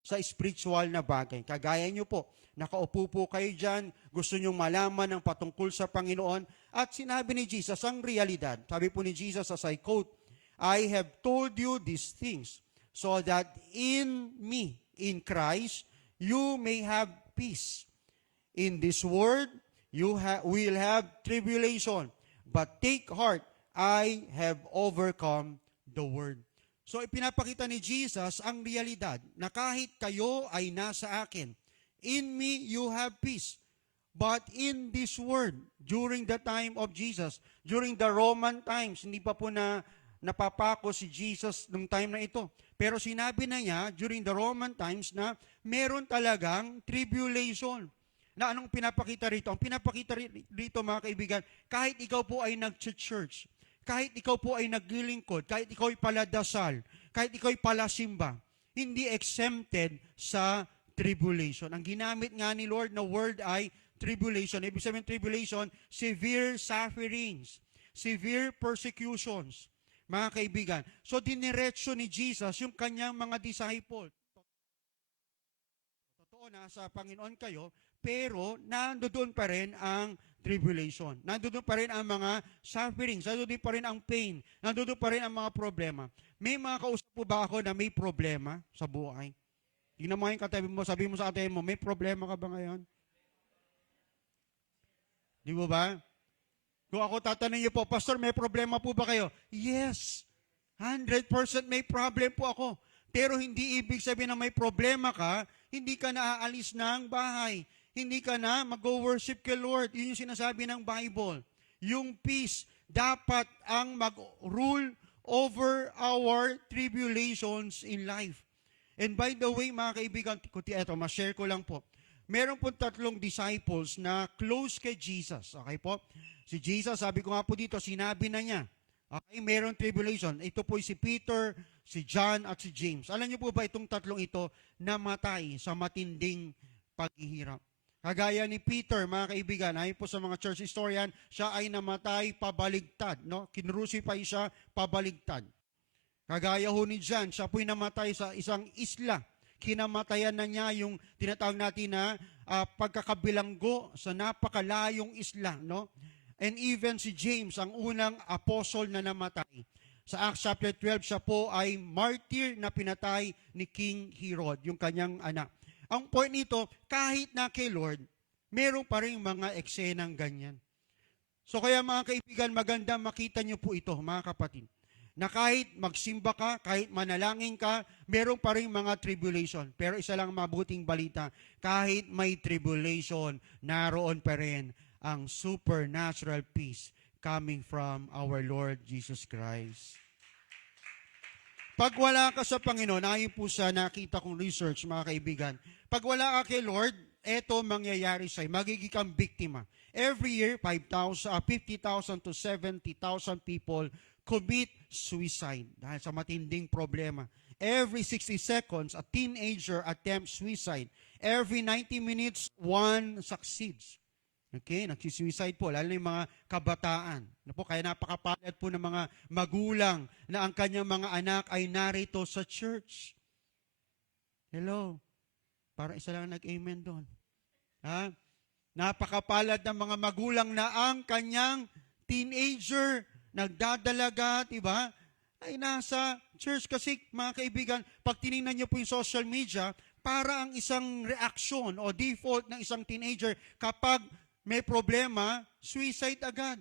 Sa spiritual na bagay. Kagaya nyo po, nakaupo po kayo dyan, gusto nyong malaman ang patungkol sa Panginoon, at sinabi ni Jesus ang realidad. Sabi po ni Jesus, as I quote, I have told you these things, so that in me, in Christ, you may have peace. In this world, you will have tribulation, but take heart, I have overcome the world. So ipinapakita ni Jesus ang realidad na kahit kayo ay nasa akin, in me you have peace. But in this world, during the time of Jesus, during the Roman times, hindi pa po napapako si Jesus nung time na ito. Pero sinabi na niya during the Roman times na meron talagang tribulation. Na anong pinapakita rito? Ang pinapakita rito, mga kaibigan, kahit ikaw po ay nag-church, kahit ikaw po ay naglilingkod, kahit ikaw ay paladasal, kahit ikaw ay palasimba, hindi exempted sa tribulation. Ang ginamit nga ni Lord na word ay tribulation. Ibig sabihin tribulation, severe sufferings, severe persecutions, mga kaibigan. So diniretso ni Jesus yung kanyang mga disciple. Totoo, nasa Panginoon kayo, pero nandoon pa rin ang tribulation. Nandoon pa rin ang mga sufferings. Nandoon pa rin ang pain. Nandoon pa rin ang mga problema. May mga kausap po ba ako na may problema sa buhay? Tingnan mo yung katabi mo, sabi mo sa katabi mo, may problema ka ba ngayon? Di mo ba? Kung ako tatanungin niyo po, Pastor, may problema po ba kayo? Yes, 100% may problem po ako. Pero hindi ibig sabihin na may problema ka, hindi ka na aalis ng bahay. Hindi ka na mag-worship kay Lord. Yun yung sinasabi ng Bible. Yung peace dapat ang mag-rule over our tribulations in life. And by the way, mga kaibigan, eto, ma-share ko lang po. Meron po 3 disciples na close kay Jesus. Okay po? Si Jesus, sabi ko nga po dito, sinabi na niya, okay, meron tribulation. Ito po si Peter, si John, at si James. Alam niyo po ba itong 3 ito namatay sa matinding paghihirap? Kagaya ni Peter, mga kaibigan, ayon po sa mga church historian, siya ay namatay pabaligtad. No? Kinrucify siya pabaligtad. Kagaya ho ni John, siya po'y namatay sa isang isla. Kinamatayan na niya yung tinatawag natin na pagkakabilanggo sa napakalayong isla. No? And even si James, ang unang apostle na namatay. Sa Acts chapter 12, siya po ay martyr na pinatay ni King Herod, yung kanyang anak. Ang point nito, kahit na kay Lord, meron pa rin mga eksenang ganyan. So kaya mga kaibigan, maganda makita niyo po ito, mga kapatid. Na kahit magsimba ka, kahit manalangin ka, meron pa rin mga tribulation. Pero isa lang mabuting balita, kahit may tribulation, naroon pa rin ang supernatural peace coming from our Lord Jesus Christ. Pag wala ka sa Panginoon, ayon po sa nakita kong research, mga kaibigan, pag wala ka kay Lord, eto mangyayari sa'yo, magiging kang biktima. Every year, 50,000 to 70,000 people commit suicide dahil sa matinding problema. Every 60 seconds, a teenager attempts suicide. Every 90 minutes, one succeeds. Okay, nagsisuicide po, lalo na yung mga kabataan. Kaya napakapalad po ng mga magulang na ang kanyang mga anak ay narito sa church. Hello? Para isa lang nag-amen doon. Ha? Napakapalad ng mga magulang na ang kanyang teenager, nagdadalaga, diba? Ay nasa church kasi, mga kaibigan, pag tinignan niyo po yung social media, para ang isang reaksyon o default ng isang teenager kapag may problema, suicide agad.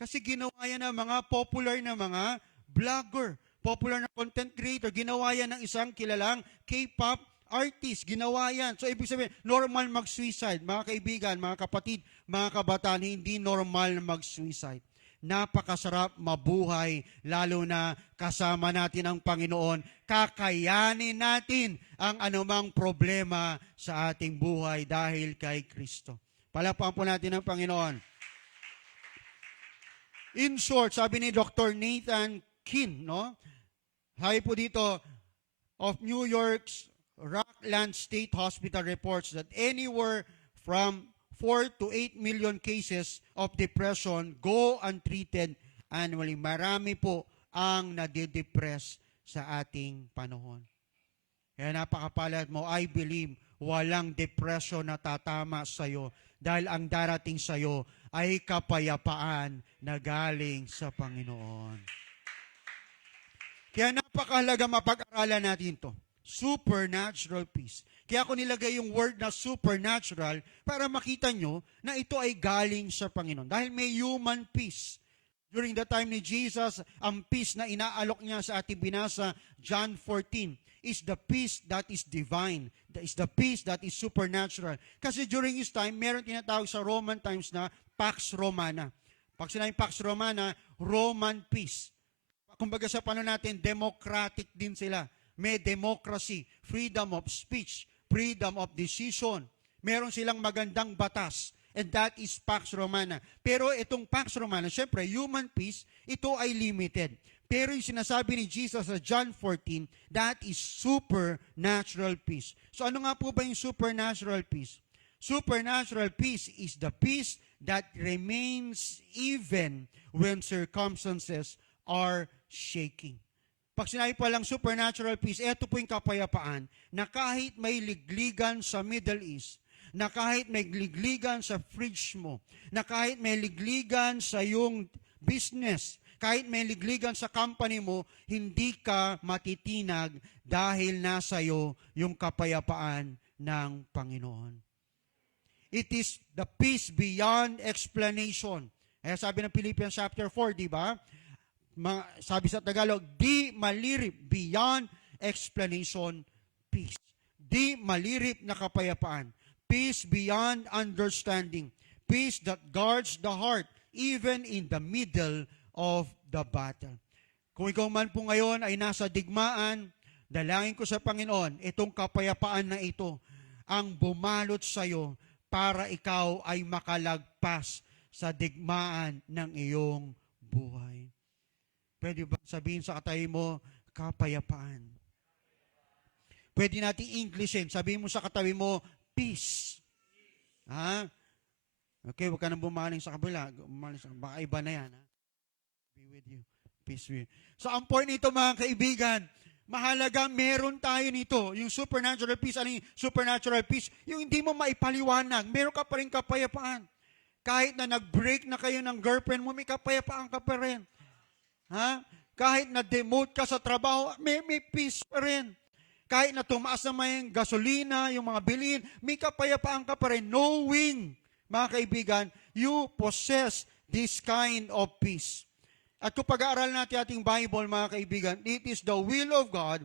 Kasi ginawa yan ng mga popular na mga vlogger, popular na content creator, ginawa yan ng isang kilalang K-pop artist, ginawa yan. So ibig sabihin, normal mag-suicide. Mga kaibigan, mga kapatid, mga kabataan, hindi normal mag-suicide. Napakasarap mabuhay, lalo na kasama natin ang Panginoon. Kakayanin natin ang anumang problema sa ating buhay dahil kay Kristo. Palapakan po natin ang Panginoon. In short, sabi ni Dr. Nathan Kin, no? Sabi po dito, of New York's Rockland State Hospital reports that anywhere from 4 to 8 million cases of depression go untreated annually. Marami po ang nadidepress sa ating panahon. Kaya napakapalad mo, I believe, walang depression na tatama sa'yo dahil ang darating sa'yo ay kapayapaan na galing sa Panginoon. Kaya napakahalaga mapag-aralan natin to. Supernatural peace. Kaya ako nilagay yung word na supernatural para makita nyo na ito ay galing sa Panginoon. Dahil may human peace. During the time ni Jesus, ang peace na inaalok niya sa ating binasa, John 14, is the peace that is divine. That is the peace that is supernatural. Kasi during his time, meron tinatawag sa Roman times na Pax Romana. Pag sinabing Pax Romana, Roman peace. Kumbaga sa paano natin, democratic din sila. May democracy, freedom of speech, freedom of decision. Meron silang magandang batas. And that is Pax Romana. Pero itong Pax Romana, syempre, human peace, ito ay limited. Pero yung sinasabi ni Jesus sa John 14, that is supernatural peace. So ano nga po ba yung supernatural peace? Supernatural peace is the peace that remains even when circumstances are shaking. Pag sinabi pa lang supernatural peace, ito po yung kapayapaan na kahit may ligligan sa Middle East, na kahit may ligligan sa fridge mo, na kahit may ligligan sa iyong business, kahit may ligligan sa company mo, hindi ka matitinag dahil nasa iyo yung kapayapaan ng Panginoon. It is the peace beyond explanation. Kaya sabi ng Philippians chapter 4, di ba? Sabi sa Tagalog, di malirip, beyond explanation, peace. Di malirip na kapayapaan. Peace beyond understanding. Peace that guards the heart, even in the middle of the battle. Kung ikaw man po ngayon ay nasa digmaan, dalangin ko sa Panginoon, itong kapayapaan na ito ang bumalot sa iyo para ikaw ay makalagpas sa digmaan ng iyong buhay. Pwede ba sabihin sa katabi mo, kapayapaan? Pwede natin Englishin. Sabihin mo sa katabi mo, peace. Ha? Okay, huwag ka nang bumaling sa kabila. Baka iba na yan. Ha? Be with you. Peace with you. So, ang point nito mga kaibigan, mahalaga meron tayo nito. Yung supernatural peace. Ano yung supernatural peace? Yung hindi mo maipaliwanag. Meron ka pa rin kapayapaan. Kahit na nag-break na kayo ng girlfriend mo, may kapayapaan ka pa rin. Ha? Kahit na demote ka sa trabaho, may peace pa rin. Kahit na tumaas na may gasolina, yung mga bilhin, may kapayapaan ka pa rin. Knowing, mga kaibigan, you possess this kind of peace. At kung pag-aaral natin ating Bible, mga kaibigan, it is the will of God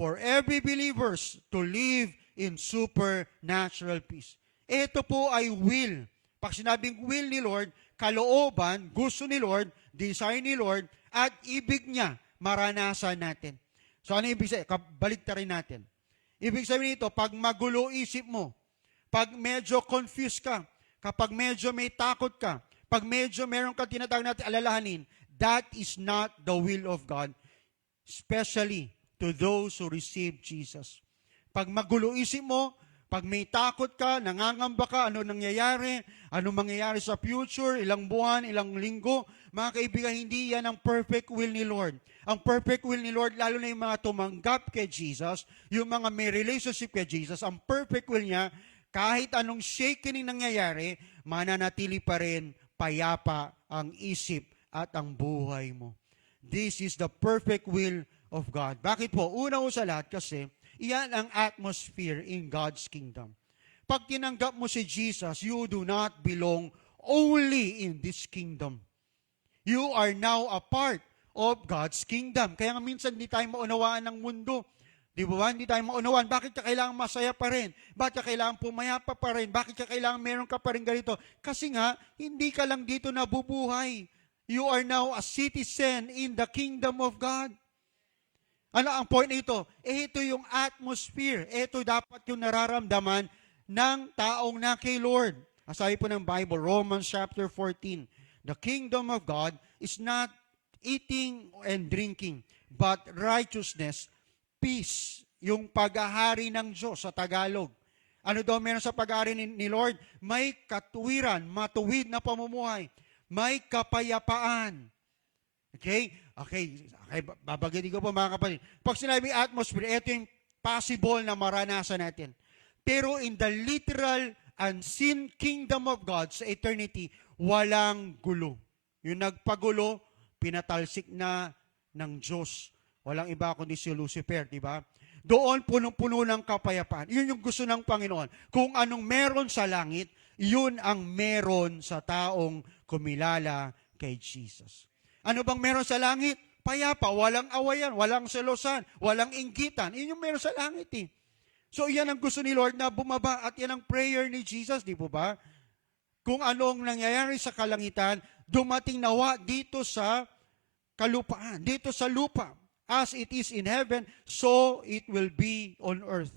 for every believers to live in supernatural peace. Ito po ay will. Pag sinabing will ni Lord, kalooban, gusto ni Lord, desire ni Lord, at ibig niya maranasan natin. So ano ibig sabihin? Baliktarin natin. Ibig sabihin nito, pag magulo isip mo, pag medyo confused ka, kapag medyo may takot ka, pag medyo meron ka tinatawag natin alalahanin, that is not the will of God, especially to those who receive Jesus. Pag magulo isip mo, pag may takot ka, nangangamba ka, ano nangyayari, ano mangyayari sa future, ilang buwan, ilang linggo, mga kaibigan, hindi yan ang perfect will ni Lord. Ang perfect will ni Lord, lalo na yung mga tumanggap kay Jesus, yung mga may relationship kay Jesus, ang perfect will niya, kahit anong shaking nangyayari, mananatili pa rin payapa ang isip at ang buhay mo. This is the perfect will of God. Bakit po? Una ko sa lahat kasi, iyan ang atmosphere in God's kingdom. Pag tinanggap mo si Jesus, you do not belong only in this kingdom. You are now a part of God's kingdom. Kaya nga minsan hindi tayo maunawaan ng mundo. Di ba? Hindi tayo maunawaan. Bakit ka kailangan masaya pa rin? Bakit ka kailangan pumayapa pa rin? Bakit ka kailangan meron ka pa rin ganito? Kasi nga, hindi ka lang dito nabubuhay. You are now a citizen in the kingdom of God. Ano ang point nito? Ito yung atmosphere. Ito dapat yung nararamdaman ng taong na kay Lord. Sabi po ng Bible, Romans chapter 14, the kingdom of God is not eating and drinking, but righteousness, peace, yung paghahari ng Diyos sa Tagalog. Ano daw meron sa paghahari ni Lord? May katuwiran, matuwid na pamumuhay. May kapayapaan. Okay? Okay, babagitin ko po mga kapatid. Pag sinabi atmosphere, ito yung possible na maranasan natin. Pero in the literal unseen kingdom of God sa eternity, walang gulo. Yung nagpagulo, pinatalsik na ng Diyos. Walang iba kundi si Lucifer, di ba? Doon punong-puno ng kapayapaan. Yun yung gusto ng Panginoon. Kung anong meron sa langit, yun ang meron sa taong kumilala kay Jesus. Ano bang meron sa langit? Payapa, walang awayan, walang selosan, walang inggitan. Yun yung meron sa langit eh. So yan ang gusto ni Lord na bumaba at yan ang prayer ni Jesus, di po ba? Kung anong nangyayari sa kalangitan, dumating nawa dito sa kalupaan, dito sa lupa. As it is in heaven, so it will be on earth.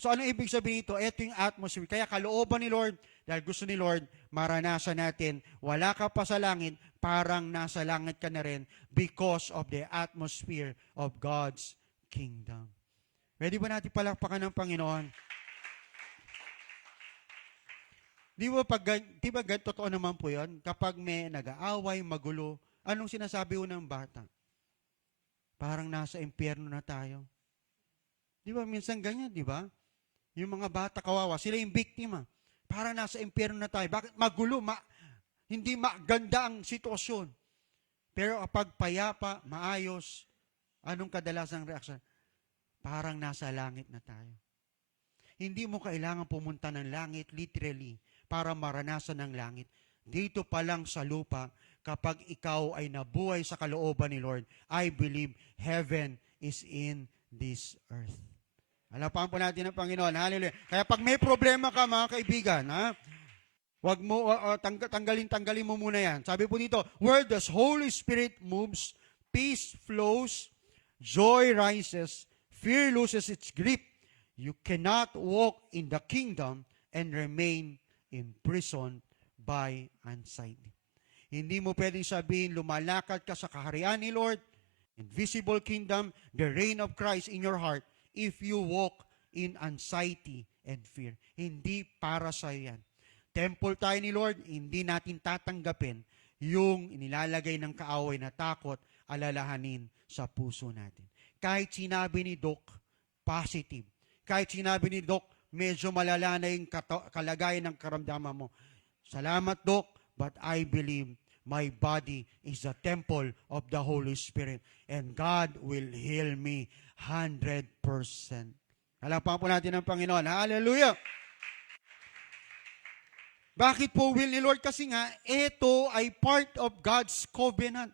So ano ibig sabihin ito? Ito yung atmosphere. Kaya kalooban ni Lord, dahil gusto ni Lord, maranasan natin, wala ka pa sa langit, parang nasa langit ka na rin because of the atmosphere of God's kingdom. Pwede ba natin palakpakan ng Panginoon? Di ba totoo naman po yun? Kapag may nag-aaway, magulo, anong sinasabi ko ng bata? Parang nasa impyerno na tayo. Di ba minsan ganyan, di ba? Yung mga bata kawawa, sila yung biktima. Parang nasa impyerno na tayo. Bakit? Magulo, hindi maganda ang sitwasyon. Pero kapag payapa, maayos, anong kadalasang reaksyon? Parang nasa langit na tayo. Hindi mo kailangan pumunta ng langit, literally, para maranasan ng langit. dito pa lang sa lupa, kapag ikaw ay nabuhay sa kalooban ni Lord, I believe heaven is in this earth. Halapan po natin ang Panginoon. Hallelujah. Kaya pag may problema ka, mga kaibigan, wag mo, tanggalin mo muna yan. Sabi po dito, where the Holy Spirit moves, peace flows, joy rises, fear loses its grip. You cannot walk in the kingdom and remain imprisoned by anxiety. Hindi mo pwedeng sabihin, lumalakad ka sa kaharian ni Lord, invisible kingdom, the reign of Christ in your heart, if you walk in anxiety and fear. Hindi para sa yan. Temple tayo ni Lord, hindi natin tatanggapin yung inilalagay ng kaaway na takot, alalahanin sa puso natin. Kahit sinabi ni Doc, positive. Kahit sinabi ni Doc, medyo malala na yung kalagayan ng karamdaman mo. Salamat, Doc, but I believe my body is the temple of the Holy Spirit and God will heal me 100%. Halapan po natin ang Panginoon. Hallelujah! Bakit po will ni Lord? Kasi nga, ito ay part of God's covenant.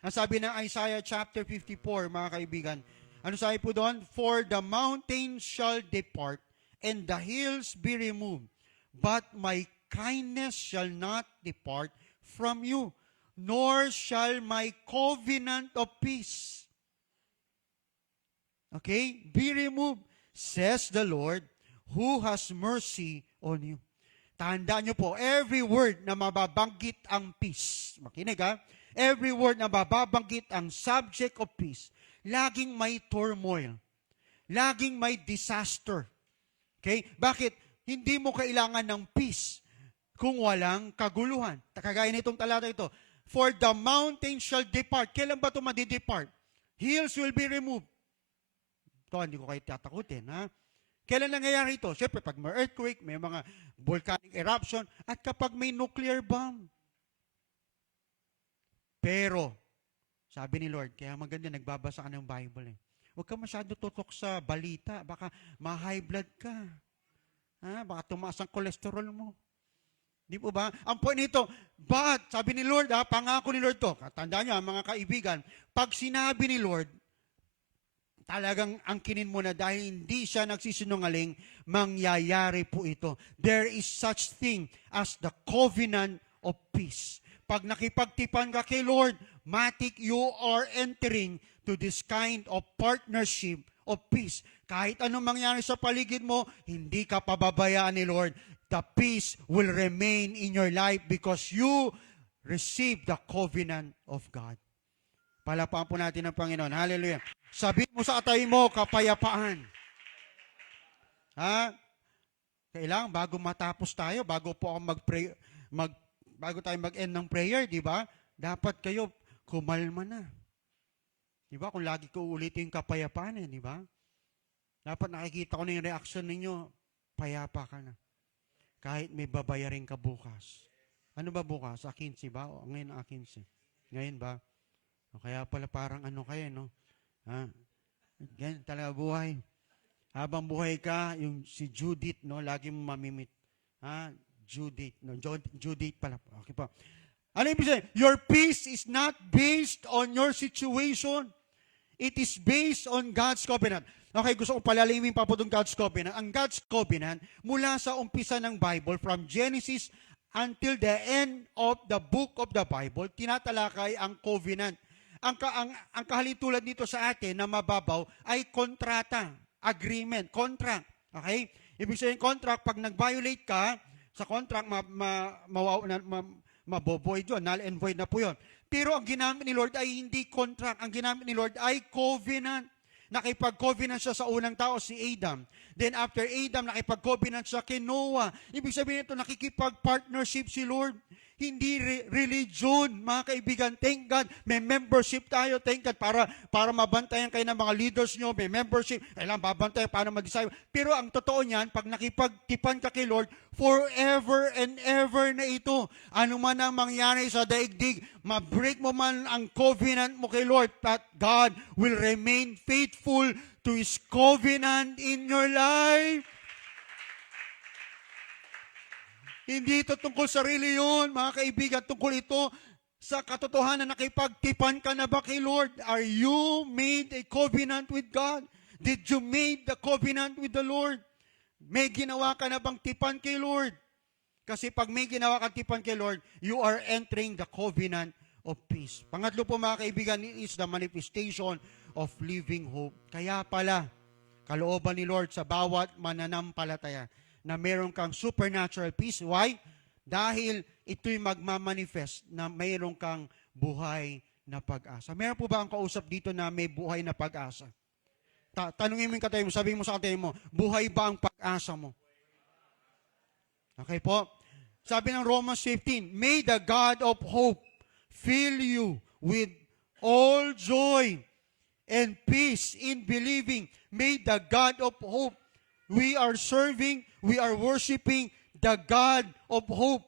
Ang sabi ng Isaiah chapter 54, mga kaibigan, ano sabi po doon? For the mountains shall depart, and the hills be removed, but my kindness shall not depart from you, nor shall my covenant of peace, okay, be removed, says the Lord, who has mercy on you. Tandaan nyo po, every word na mababanggit ang peace, makinig every word na mababanggit ang subject of peace, laging may turmoil, laging may disaster. Okay? Bakit? Hindi mo kailangan ng peace kung walang kaguluhan. Kagaya nitong talata ito, for the mountain shall depart. Kailan ba ito madi-depart? Hills will be removed. Ito, hindi ko kayo tatakutin, Kailan nangyayari ito? Siyempre, pag may earthquake, may mga volcanic eruption, at kapag may nuclear bomb. Pero, sabi ni Lord, kaya maganda, nagbabasa ka ng Bible Huwag ka masyado tutok sa balita. Baka ma-high blood ka. Baka tumaas ang cholesterol mo. Di po ba? Ang point nito, but, sabi ni Lord, pangako ni Lord to, tandaan nyo, mga kaibigan, pag sinabi ni Lord, talagang angkinin mo na dahil hindi siya nagsisinungaling, mangyayari po ito. There is such thing as the covenant of peace. Pag nakipagtipan ka kay Lord, matik you are entering to this kind of partnership of peace. Kahit anong mangyari sa paligid mo, hindi ka pababayaan ni Lord. The peace will remain in your life because you receive the covenant of God. Palapaan po natin ang Panginoon. Hallelujah. Sabihin mo sa atay mo, kapayapaan. Kailangan bago matapos tayo, bago po ako bago tayo mag-end ng prayer, di ba? Dapat kayo kumalma na. Di ba? Kung lagi ko ulitin yung kapayapaan, di ba? Dapat nakikita ko na yung reaction ninyo, payapa ka na. Kahit may babayarin ka bukas. Ano ba bukas? 15 ba? O, ngayon 15. Ngayon ba? O, kaya pala parang ano kayo, no? Ganyan talaga buhay. Habang buhay ka, yung si Judith, no? Lagi mo mamimit. Judith, no? Judith pala. Okay pa. Ano ibig sabihin? Your peace is not based on your situation. It is based on God's covenant. Okay, gusto kong palalimin pa po itong God's covenant. Ang God's covenant, mula sa umpisa ng Bible, from Genesis until the end of the book of the Bible, tinatalakay ang covenant. Ang kahalintulad nito sa atin na mababaw ay kontrata, agreement, contract. Okay? Ibig sabihin, contract, pag nag-violate ka, sa contract, mabovoid yun, null and void na po yun. Pero ang ginamit ni Lord ay hindi contract. Ang ginamit ni Lord ay covenant. Nakipag-covenant siya sa unang tao, si Adam. Then after Adam, nakipag-covenant siya kay Noah. Ibig sabihin ito, nakikipag-partnership si Lord. Hindi religion, mga kaibigan. Thank God, may membership tayo. Thank God, para mabantayan kayo ng mga leaders nyo, may membership. Kailangan babantayan para mag-decide. Pero ang totoo niyan, pag nakipagtipan ka kay Lord, forever and ever na ito. Ano man ang mangyari sa daigdig, ma-break mo man ang covenant mo kay Lord, that God will remain faithful to His covenant in your life. Hindi ito tungkol sa reliyon, mga kaibigan. Tungkol ito sa katotohanan, nakipagtipan ka na ba kay Lord? Are you made a covenant with God? Did you made the covenant with the Lord? May ginawa ka na bang tipan kay Lord? Kasi pag may ginawa kang tipan kay Lord, you are entering the covenant of peace. Pangatlo po mga kaibigan, it is the manifestation of living hope. Kaya pala, kalooban ni Lord sa bawat mananampalataya na meron kang supernatural peace. Why? Dahil ito'y magmamanifest na meron kang buhay na pag-asa. Meron po ba ang kausap dito na may buhay na pag-asa? Tanungin mo yung katayo mo, sabihin mo sa katayo mo, buhay ba ang pag-asa mo? Okay po? Sabi ng Romans 15, may the God of hope fill you with all joy and peace in believing. May the God of hope. We are serving, we are worshiping the God of hope.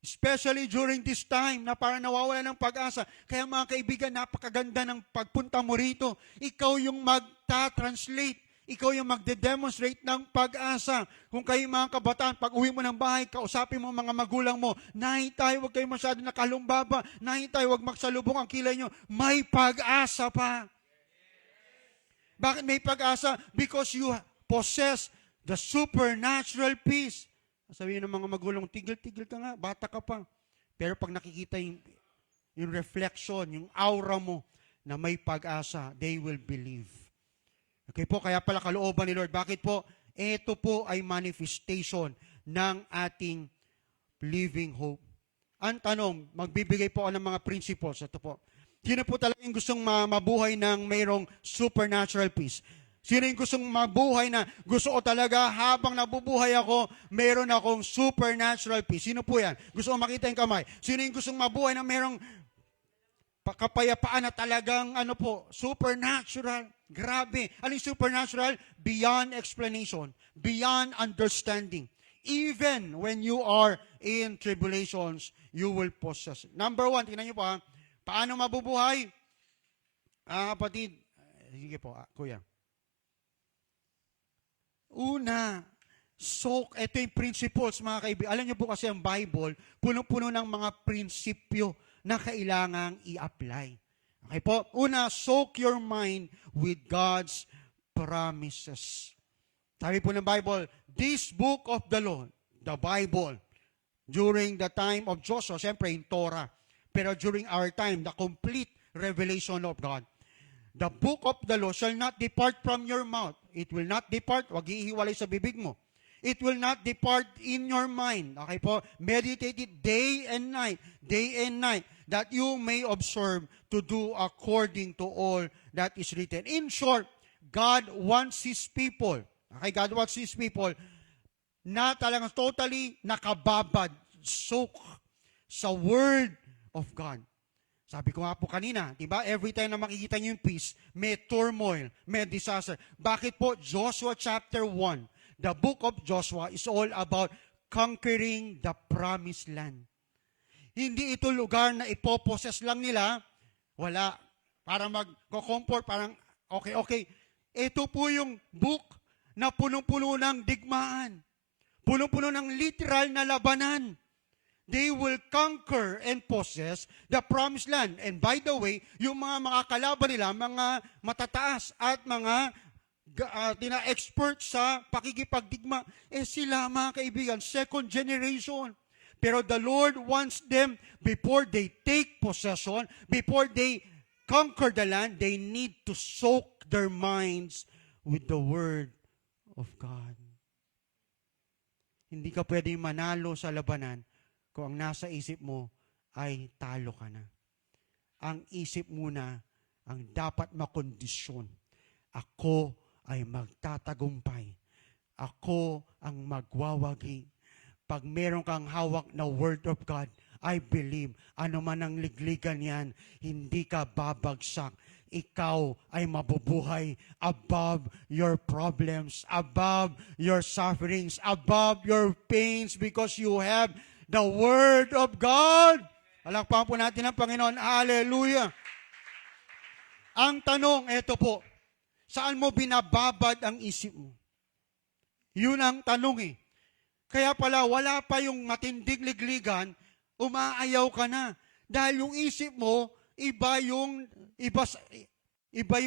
Especially during this time na parang nawawala ng pag-asa. Kaya mga kaibigan, napakaganda ng pagpunta mo rito. Ikaw yung magta-translate. Ikaw yung magde-demonstrate ng pag-asa. Kung kayo mga kabataan, pag uwi mo ng bahay, kausapin mo mga magulang mo, Nay, tayo, huwag kayo masyado nakalumbaba. Nay, tayo, huwag magsalubong ang kilay nyo. May pag-asa pa. Bakit may pag-asa? Because you possess the supernatural peace. Sabihin ng mga magulang, tigil-tigil ka nga, bata ka pa. Pero pag nakikita yung reflection, yung aura mo na may pag-asa, they will believe. Okay po, kaya pala kalooban ni Lord. Bakit po? Ito po ay manifestation ng ating living hope. Ang tanong, magbibigay po ako ng mga principles. Ito po. Sino po talagang gustong mabuhay ng mayroong supernatural peace? Sino yung gustong mabuhay na gusto ko talaga habang nabubuhay ako, mayroon akong supernatural peace? Sino po yan? Gusto ko makita yung kamay. Sino yung gustong mabuhay na mayroong kapayapaan na talagang supernatural? Grabe. Ano yung supernatural? Beyond explanation. Beyond understanding. Even when you are in tribulations, you will possess it. Number one, tingnan niyo po ha. Paano mabubuhay? Kapatid, sige po, kuya. Una, ito yung principles, mga kaibigan. Alam niyo po kasi ang Bible, puno-puno ng mga prinsipyo na kailangang i-apply. Okay po? Una, soak your mind with God's promises. Sabi po ng Bible, this book of the law, the Bible, during the time of Joshua, siyempre in Torah, pero during our time, the complete revelation of God, the book of the law shall not depart from your mouth. It will not depart, wag ihiwalay sa bibig mo. It will not depart in your mind. Okay po? Meditate it day and night, that you may observe to do according to all that is written. In short, God wants His people, okay, God wants His people na talagang totally nakababad, soak sa Word of God. Sabi ko nga po kanina, di ba? Every time na makikita niyo yung peace, may turmoil, may disaster. Bakit po? Joshua chapter 1, the book of Joshua is all about conquering the promised land. Hindi ito lugar na ipoposes lang nila, wala. Para mag-comfort, parang okay. Ito po yung book na punong-puno ng digmaan. Punong-puno ng literal na labanan. They will conquer and possess the promised land. And by the way, yung mga kalaban nila, mga matataas at mga expert sa pakikipagdigma, sila mga kaibigan, second generation. Pero the Lord wants them, before they take possession, before they conquer the land, they need to soak their minds with the Word of God. Hindi ka pwedeng manalo sa labanan kung ang nasa isip mo ay talo ka na. Ang isip muna ang dapat makondisyon. Ako ay magtatagumpay. Ako ang magwawagi. Pag meron kang hawak na Word of God, I believe, ano man ang ligligan yan, hindi ka babagsak. Ikaw ay mabubuhay above your problems, above your sufferings, above your pains, because you have the Word of God. Palakpakan po natin ang Panginoon. Hallelujah. Ang tanong, eto po, saan mo binababad ang isip mo? Yun ang tanong eh. Kaya pala, wala pa yung matinding ligligan, umaayaw ka na. Dahil yung isip mo, iba yung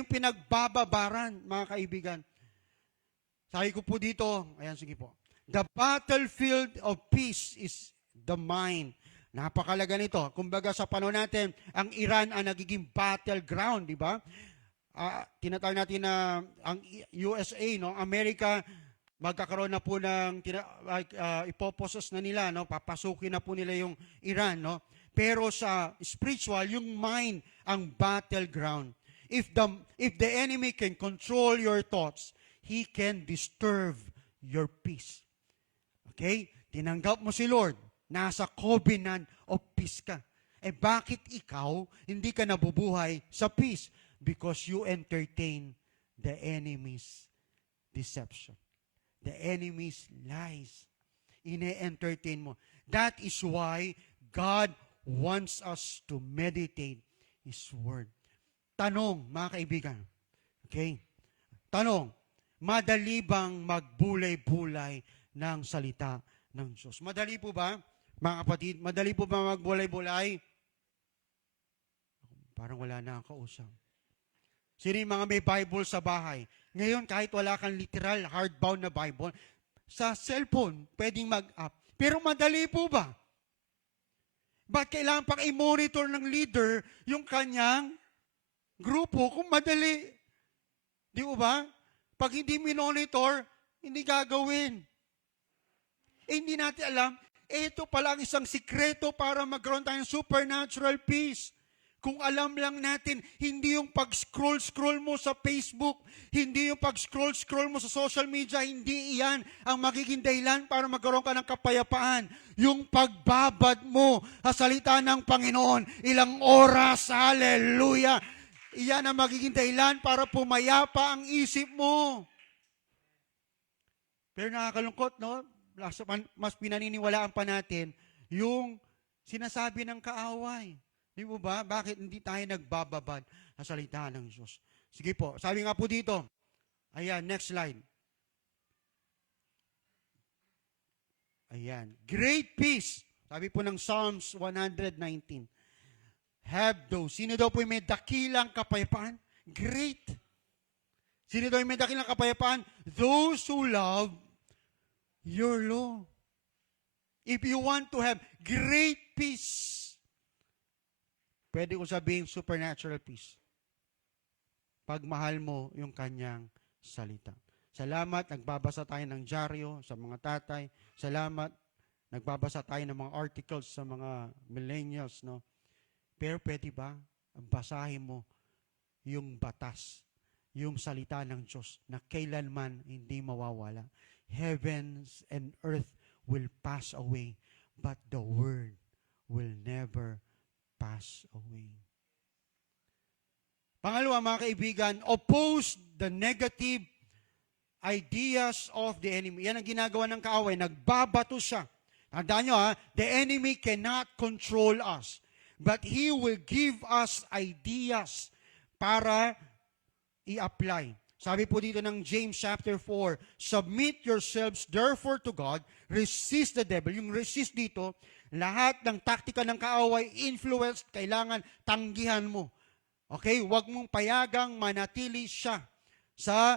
pinagbababaran, mga kaibigan. Sabi ko po dito, ayan, sige po. The battlefield of peace is the mind. Napakalaga nito. Kumbaga sa panahon natin, ang Iran ang nagiging battleground, di ba? Tinatawag natin na ang USA, no, Amerika, magkakaroon na po ng ipoposes na nila, no, papasukin na po nila yung Iran, no. Pero sa spiritual, yung mind ang battleground. If the enemy can control your thoughts, he can disturb your peace. Okay? Tinanggap mo si Lord. Nasa covenant of peace ka. Eh bakit ikaw hindi ka nabubuhay sa peace? Because you entertain the enemy's deception. The enemy's lies. Ine-entertain mo. That is why God wants us to meditate His Word. Tanong, mga kaibigan. Okay? Tanong, madali bang magbulay-bulay ng salita ng Diyos? Madali po ba, mga kapatid? Madali po ba magbulay-bulay? Parang wala na ang kausap. Sino yung mga may Bible sa bahay? Ngayon, kahit wala kang literal, hardbound na Bible, sa cellphone, pwedeng mag-up. Pero madali po ba? Ba't kailangan pang i-monitor ng leader yung kanyang grupo kung madali? Di ba? Pag hindi minonitor, hindi gagawin. Hindi natin alam, ito pala ang isang sikreto para magkaroon tayo ng supernatural peace. Kung alam lang natin, hindi yung pag-scroll-scroll mo sa Facebook, hindi yung pag-scroll-scroll mo sa social media, hindi iyan ang magiging dahilan para magkaroon ka ng kapayapaan. Yung pagbabad mo sa salita ng Panginoon, ilang oras, hallelujah, iyan ang magiging dahilan para pumayapa ang isip mo. Pero nakakalungkot, no? Mas pinaniniwalaan pa natin yung sinasabi ng kaaway. Di mo ba? Bakit hindi tayo nagbababad sa salita ng Diyos? Sige po, sabi nga po dito. Ayan, next slide. Ayan. Great peace. Sabi po ng Psalms 119. Have those. Sino daw po yung may dakilang kapayapaan? Great. Sino daw yung may dakilang kapayapaan? Those who love your law. If you want to have great peace, pwede ko sabihin supernatural peace. Pagmahal mo yung kanyang salita. Salamat, nagbabasa tayo ng dyaryo sa mga tatay. Salamat, nagbabasa tayo ng mga articles sa mga millennials, no? Pero pwede ba, basahin mo yung batas, yung salita ng Diyos na kailanman hindi mawawala. Heavens and earth will pass away, but the word will never pass away. Pangalawa, mga kaibigan, oppose the negative ideas of the enemy. Yan ang ginagawa ng kaaway. Nagbabato siya. Tandaan nyo the enemy cannot control us. But he will give us ideas para i-apply. Sabi po dito ng James chapter 4, submit yourselves therefore to God, resist the devil. Yung resist dito, lahat ng taktika ng kaaway, influence, kailangan tanggihan mo. Okay? Huwag mong payagang manatili siya sa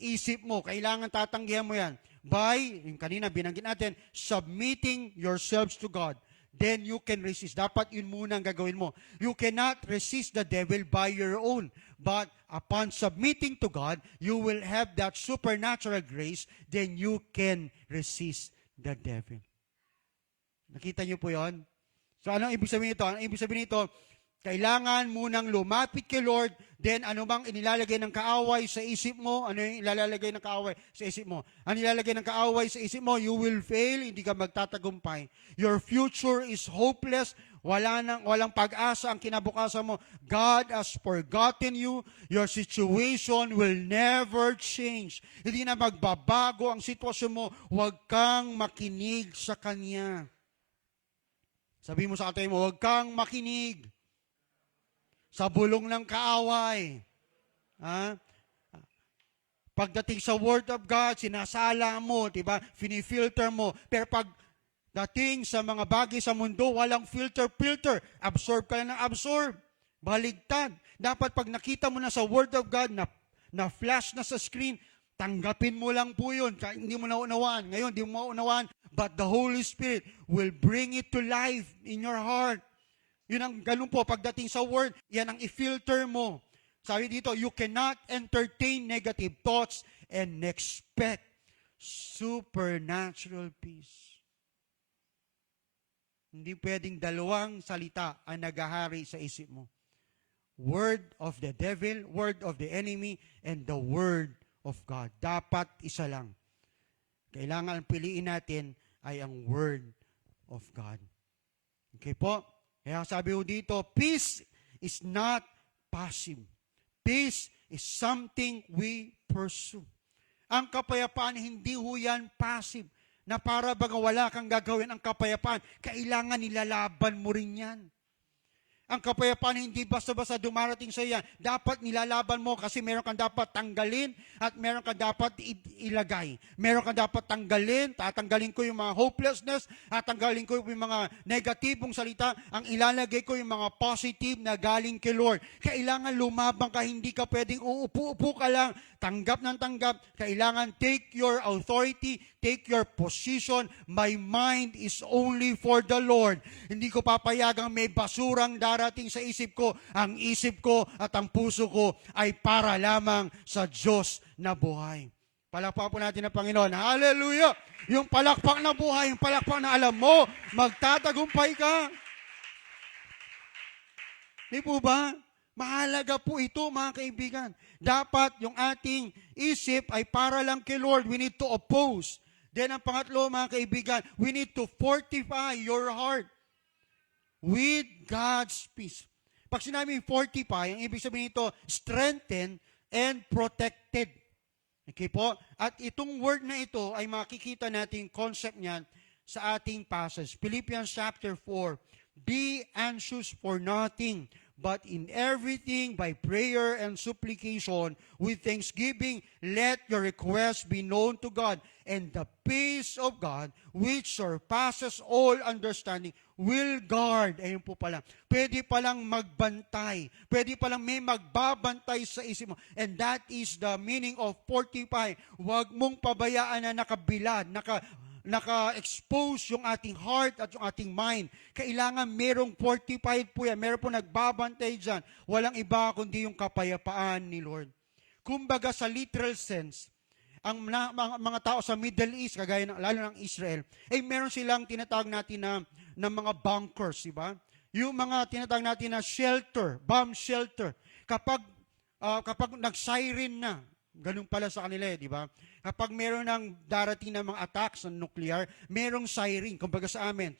isip mo. Kailangan tatanggihan mo yan. By, yung kanina binanggit natin, submitting yourselves to God. Then you can resist. Dapat yun muna ang gagawin mo. You cannot resist the devil by your own. But upon submitting to God, you will have that supernatural grace, then you can resist the devil. Nakita niyo po yon? So ano ibig sabihin nito? Ang ibig sabihin nito, kailangan munang lumapit kay Lord, then ano bang inilalagay ng kaaway sa isip mo? Ano yung ilalagay ng kaaway sa isip mo? Ano ilalagay ng kaaway sa isip mo? You will fail, hindi ka magtatagumpay. Your future is hopeless. Walang pag-asa ang kinabukasan mo. God has forgotten you. Your situation will never change. Hindi na magbabago ang sitwasyon mo. Huwag kang makinig sa Kanya. Sabi mo sa katay mo, huwag kang makinig sa bulong ng kaaway. Pagdating sa Word of God, sinasala mo, diba? Finifilter mo. Pero pagdating sa mga bagay sa mundo, walang filter. Absorb ka na ng absorb. Baligtad. Dapat pag nakita mo na sa Word of God, na flash na sa screen, tanggapin mo lang po yun. Hindi mo naunawaan. Ngayon, hindi mo maunawaan. But the Holy Spirit will bring it to life in your heart. Yun ang ganun po. Pagdating sa Word, yan ang i-filter mo. Sabi dito, you cannot entertain negative thoughts and expect supernatural peace. Hindi pwedeng dalawang salita ang naghahari sa isip mo. Word of the devil, word of the enemy, and the word of God. Dapat isa lang. Kailangan ang piliin natin ay ang word of God. Okay po? Kaya sabi ko dito, peace is not passive. Peace is something we pursue. Ang kapayapaan, hindi ho yan passive. Na para baga wala kang gagawin ang kapayapaan, kailangan nilalaban mo rin yan. Ang kapayapaan hindi basta-basta dumarating sa iyan. Dapat nilalaban mo kasi meron kang dapat tanggalin at meron kang dapat ilagay. Meron kang dapat tanggalin, tatanggalin ko yung mga hopelessness, tatanggalin ko yung mga negatibong salita, ang ilalagay ko yung mga positive na galing kay Lord. Kailangan lumabang ka, hindi ka pwedeng uupo-upo ka lang, tanggap ng tanggap. Kailangan take your authority, take your position. My mind is only for the Lord. Hindi ko papayagang may basurang darating sa isip ko. Ang isip ko at ang puso ko ay para lamang sa Diyos na buhay. Palakpak po natin ang Panginoon. Hallelujah! Yung palakpak na buhay, yung palakpak na alam mo, magtatagumpay ka. Di po ba? Mahalaga po ito, mga kaibigan. Dapat yung ating isip ay para lang kay Lord. We need to oppose. Then ang pangatlo, mga kaibigan, we need to fortify your heart with God's peace. Pag sinabi fortify, ang ibig sabihin nito, strengthen and protected. Okay po? At itong word na ito ay makikita natin concept niyan sa ating passage. Philippians chapter 4. Be anxious for nothing, but in everything by prayer and supplication with thanksgiving, let your requests be known to God, and the peace of God, which surpasses all understanding, will guard. Ayun po pala. Pwede palang magbantay. Pwede palang may magbabantay sa isip mo. And that is the meaning of fortify. Huwag mong pabayaan na nakabilad, naka-expose yung ating heart at yung ating mind. Kailangan merong fortified po yan. Meron po nagbabantay dyan. Walang iba kundi yung kapayapaan ni Lord. Kumbaga sa literal sense, ang mga tao sa Middle East, kagaya lalo ng Israel, ay meron silang tinatawag natin na mga bunkers, di ba? Yung mga tinatawag natin na shelter, bomb shelter. Kapag nag-siren na, ganun pala sa kanila di ba? Kapag meron ng darating na mga attacks ng nuclear, merong siren. Kumbaga sa amin,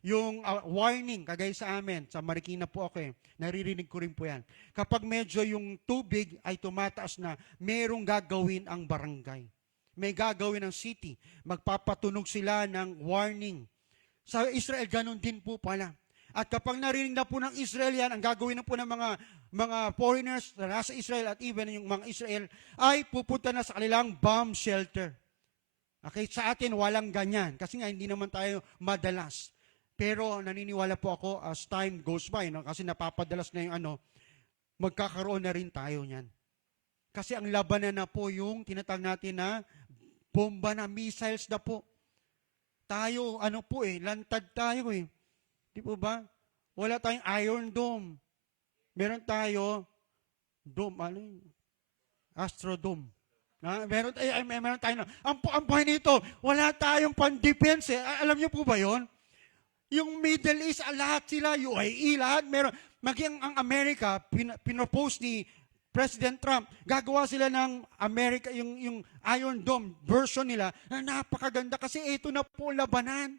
yung warning, kagaya sa amin, sa Marikina po ako naririnig ko rin po yan. Kapag medyo yung tubig ay tumataas na, merong gagawin ang barangay. May gagawin ng city. Magpapatunog sila ng warning. Sa Israel, ganun din po pala. At kapag narinig na po ng Israel yan, ang gagawin na po ng mga foreigners na nasa Israel at even yung mga Israel, ay pupunta na sa kanilang bomb shelter. Okay, sa atin walang ganyan. Kasi nga hindi naman tayo madalas. Pero naniniwala po ako as time goes by, kasi napapadalas na yung magkakaroon na rin tayo niyan. Kasi ang labanan na po yung tinatag natin na bomba na missiles na po. Tayo, lantad tayo Di po ba? Wala tayong Iron Dome. Meron tayo Astrodome. Meron tayo ang buhay nito, wala tayong pan-defense Alam niyo po ba yon? Yung Middle East, lahat sila, UAE, lahat meron. Maging ang Amerika, pinopose ni President Trump, gagawa sila ng America, yung Iron Dome version nila, na napakaganda kasi ito na po labanan.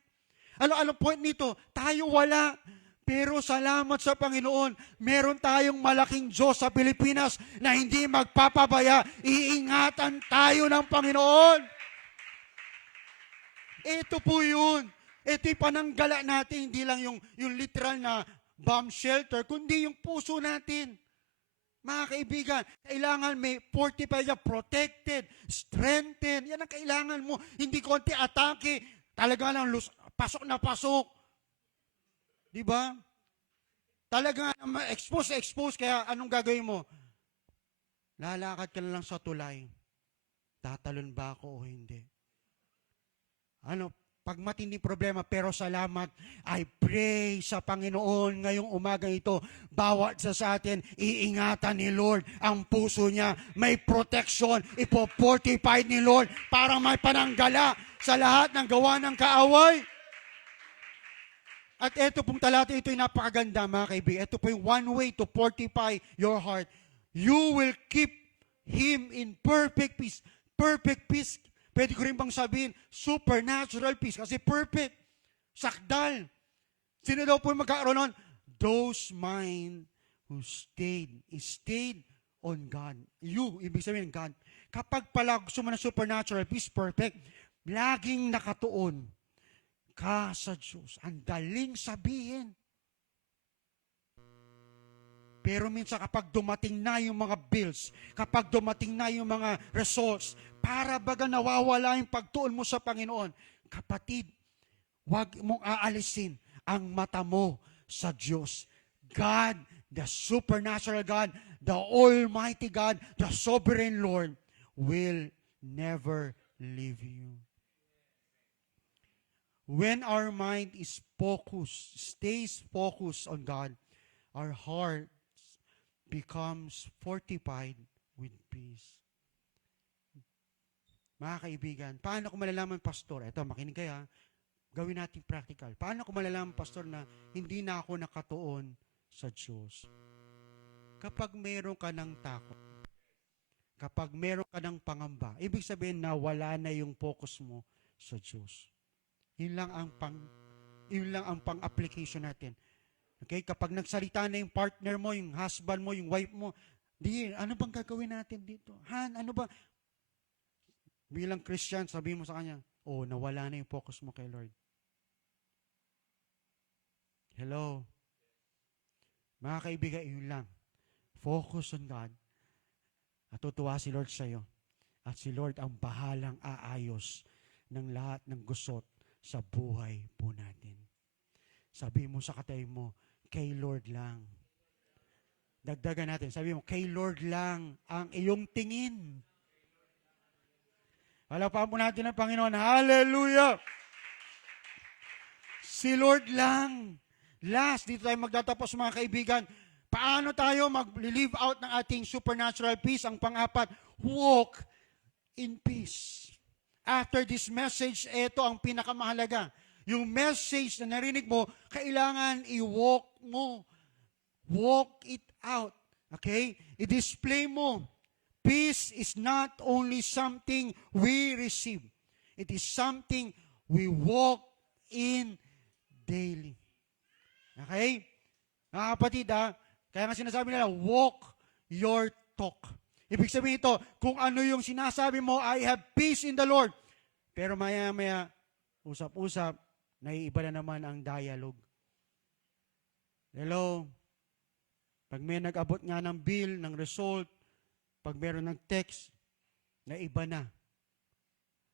Ano point nito? Tayo wala. Pero salamat sa Panginoon, meron tayong malaking Diyos sa Pilipinas na hindi magpapabaya. Iingatan tayo ng Panginoon. Ito po yun. Ito yung pananggala natin, hindi lang yung literal na bomb shelter, kundi yung puso natin. Mga kaibigan, kailangan may fortify niya, protected, strengthened. Yan ang kailangan mo. Hindi konti atake, talaga lang pasok na pasok. Di ba? Talaga expose, kaya anong gagawin mo? Lalakad ka na lang sa tulay. Tatalon ba ako o hindi? Pag matindi problema, pero salamat, I pray sa Panginoon ngayong umaga ito, bawat sa atin, iingatan ni Lord ang puso niya. May protection, ipo-fortified ni Lord para may pananggala sa lahat ng gawa ng kaaway. At ito pong talata, ito ay napakaganda mga kaibigan. Ito po yung one way to fortify your heart. You will keep Him in perfect peace. Perfect peace. Pwede ko rin bang sabihin, supernatural peace. Kasi perfect. Sakdal. Sino daw po yung magkakaroon nun? Those mind who stayed on God. You, ibig sabihin God. Kapag pala gusto mo ng supernatural peace, perfect, laging nakatuon ka sa Diyos. Ang daling sabihin. Pero minsan kapag dumating na yung mga bills, kapag dumating na yung mga results, para baga nawawala yung pagtuon mo sa Panginoon, kapatid, huwag mong aalisin ang mata mo sa Diyos. God, the supernatural God, the Almighty God, the Sovereign Lord, will never leave you. When our mind is focused, stays focused on God, our heart becomes fortified with peace. Mga kaibigan, paano ko malalaman, Pastor? Ito, makinig kayo. Gawin natin practical. Paano ko malalaman, Pastor, na hindi na ako nakatuon sa Diyos? Kapag meron ka ng takot, kapag meron ka ng pangamba, ibig sabihin na wala na yung focus mo sa Diyos. Yun lang ang pang-application natin. Okay, kapag nagsalita na yung partner mo, yung husband mo, yung wife mo, ano bang gagawin natin dito? Ano ba? Bilang Christian, sabihin mo sa kanya, nawala na yung focus mo kay Lord. Hello? Mga kaibigan, yun lang. Focus on God. At tutuwa si Lord sa'yo. At si Lord ang bahalang aayos ng lahat ng gusot sa buhay po natin. Sabihin mo sa katabi mo, kay Lord lang. Dagdagan natin. Sabi mo, kay Lord lang ang iyong tingin. Halapahan po natin ang Panginoon. Hallelujah! Si Lord lang. Last, dito tayo magtatapos mga kaibigan. Paano tayo mag-live out ng ating supernatural peace? Ang pang-apat, walk in peace. After this message, ito ang pinakamahalaga. Yung message na narinig mo, kailangan i-walk mo. Walk it out. Okay? I-display mo. Peace is not only something we receive. It is something we walk in daily. Okay? Mga kapatid, kaya nga sinasabi nila, walk your talk. Ibig sabihin ito, kung ano yung sinasabi mo, I have peace in the Lord. Pero maya-maya, usap-usap, naiiba na naman ang dialogue. Hello? Pag may nag-abot nga ng bill, ng result, pag meron ng text, naiba na.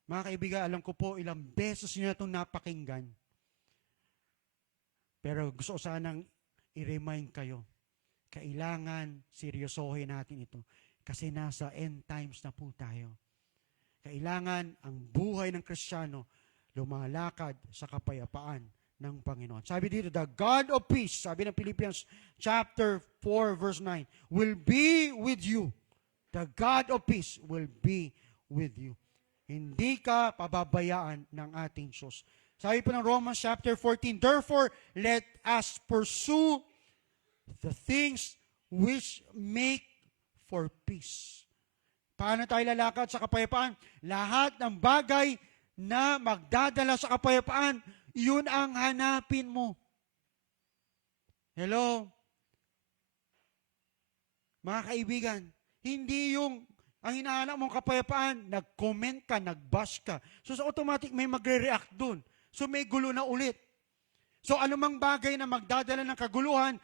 Mga kaibigan, alam ko po, ilang beses nyo na itong napakinggan. Pero gusto ko sanang i-remind kayo, kailangan seryosohin natin ito. Kasi nasa end times na po tayo. Kailangan ang buhay ng Kristiyano lumalakad sa kapayapaan ng Panginoon. Sabi dito, the God of peace, sabi ng Philippians chapter 4 verse 9, will be with you. The God of peace will be with you. Hindi ka pababayaan ng ating Diyos. Sabi po ng Romans chapter 14, therefore, let us pursue the things which make for peace. Paano tayo lalakad sa kapayapaan? Lahat ng bagay na magdadala sa kapayapaan, yun ang hanapin mo. Hello? Mga kaibigan, hindi yung ang hinahanap mong kapayapaan, nag-comment ka, nag-bash ka. So automatic may magre-react dun. So may gulo na ulit. So anumang bagay na magdadala ng kaguluhan,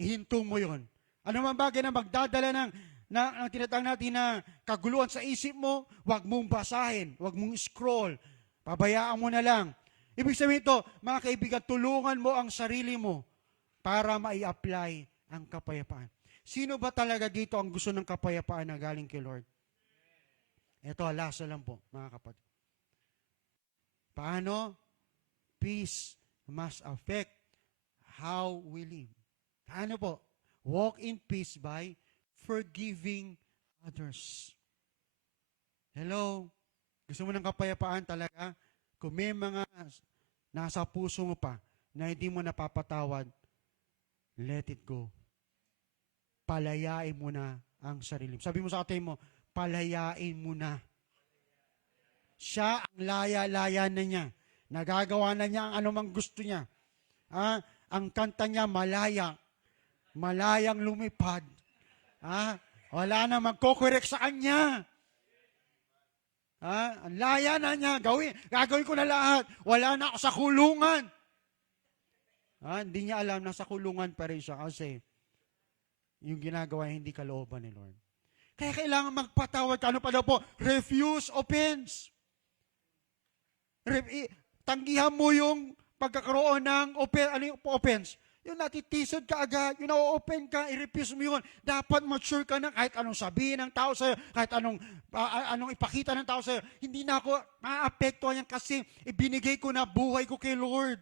ihinto mo yon. Ano man bagay na magdadala ng tinatawag natin na kaguluhan sa isip mo, huwag mong basahin, huwag mong scroll. Pabayaan mo na lang. Ibig sabihin ito, mga kaibigan, tulungan mo ang sarili mo para mai-apply ang kapayapaan. Sino ba talaga dito ang gusto ng kapayapaan na galing kay Lord? Ito, last na lang po, mga kapatid. Paano? Peace must affect how we live. Paano po? Walk in peace by forgiving others. Hello? Gusto mo ng kapayapaan talaga? Kung may mga nasa puso mo pa na hindi mo napapatawad, let it go. Palayain mo na ang sarili mo. Sabi mo sa ate mo, palayain mo na. Siya ang laya-laya na niya. Nagagawa na niya ang anumang gusto niya. Ang kanta niya, malaya. Malayang lumipad. Wala na magkukorek sa kanya. Ang laya na niya. Gagawin ko na lahat. Wala na ako sa kulungan. Hindi niya alam, nasa kulungan pa rin siya kasi yung ginagawa hindi kalooban ni Lord. Kaya kailangan magpatawad ka. Ano pa daw po? Refuse offense. Tanggihan mo yung pagkakaroon ng offense. Yung natitisod ka agad, yung na-open ka, i-refuse mo yun. Dapat mature ka na kahit anong sabihin ng tao sa'yo, kahit anong ipakita ng tao sa'yo. Hindi na ako maapektuhan yan kasi ibinigay ko na buhay ko kay Lord.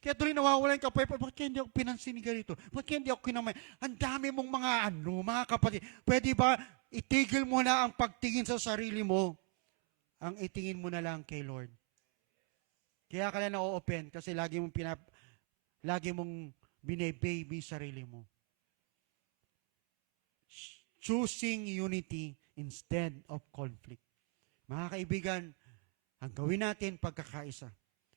Kaya tuloy nawawalan ka, bakit kaya hindi ako pinansin ni ganito? Bakit kaya hindi ako kinamay? Ang dami mong mga kapatid. Pwede ba itigil mo na ang pagtingin sa sarili mo? Ang itingin mo na lang kay Lord. Kaya ka lang na-open kasi lagi mong bine-baby sarili mo. Choosing unity instead of conflict. Mga kaibigan, ang gawin natin pagkakaisa.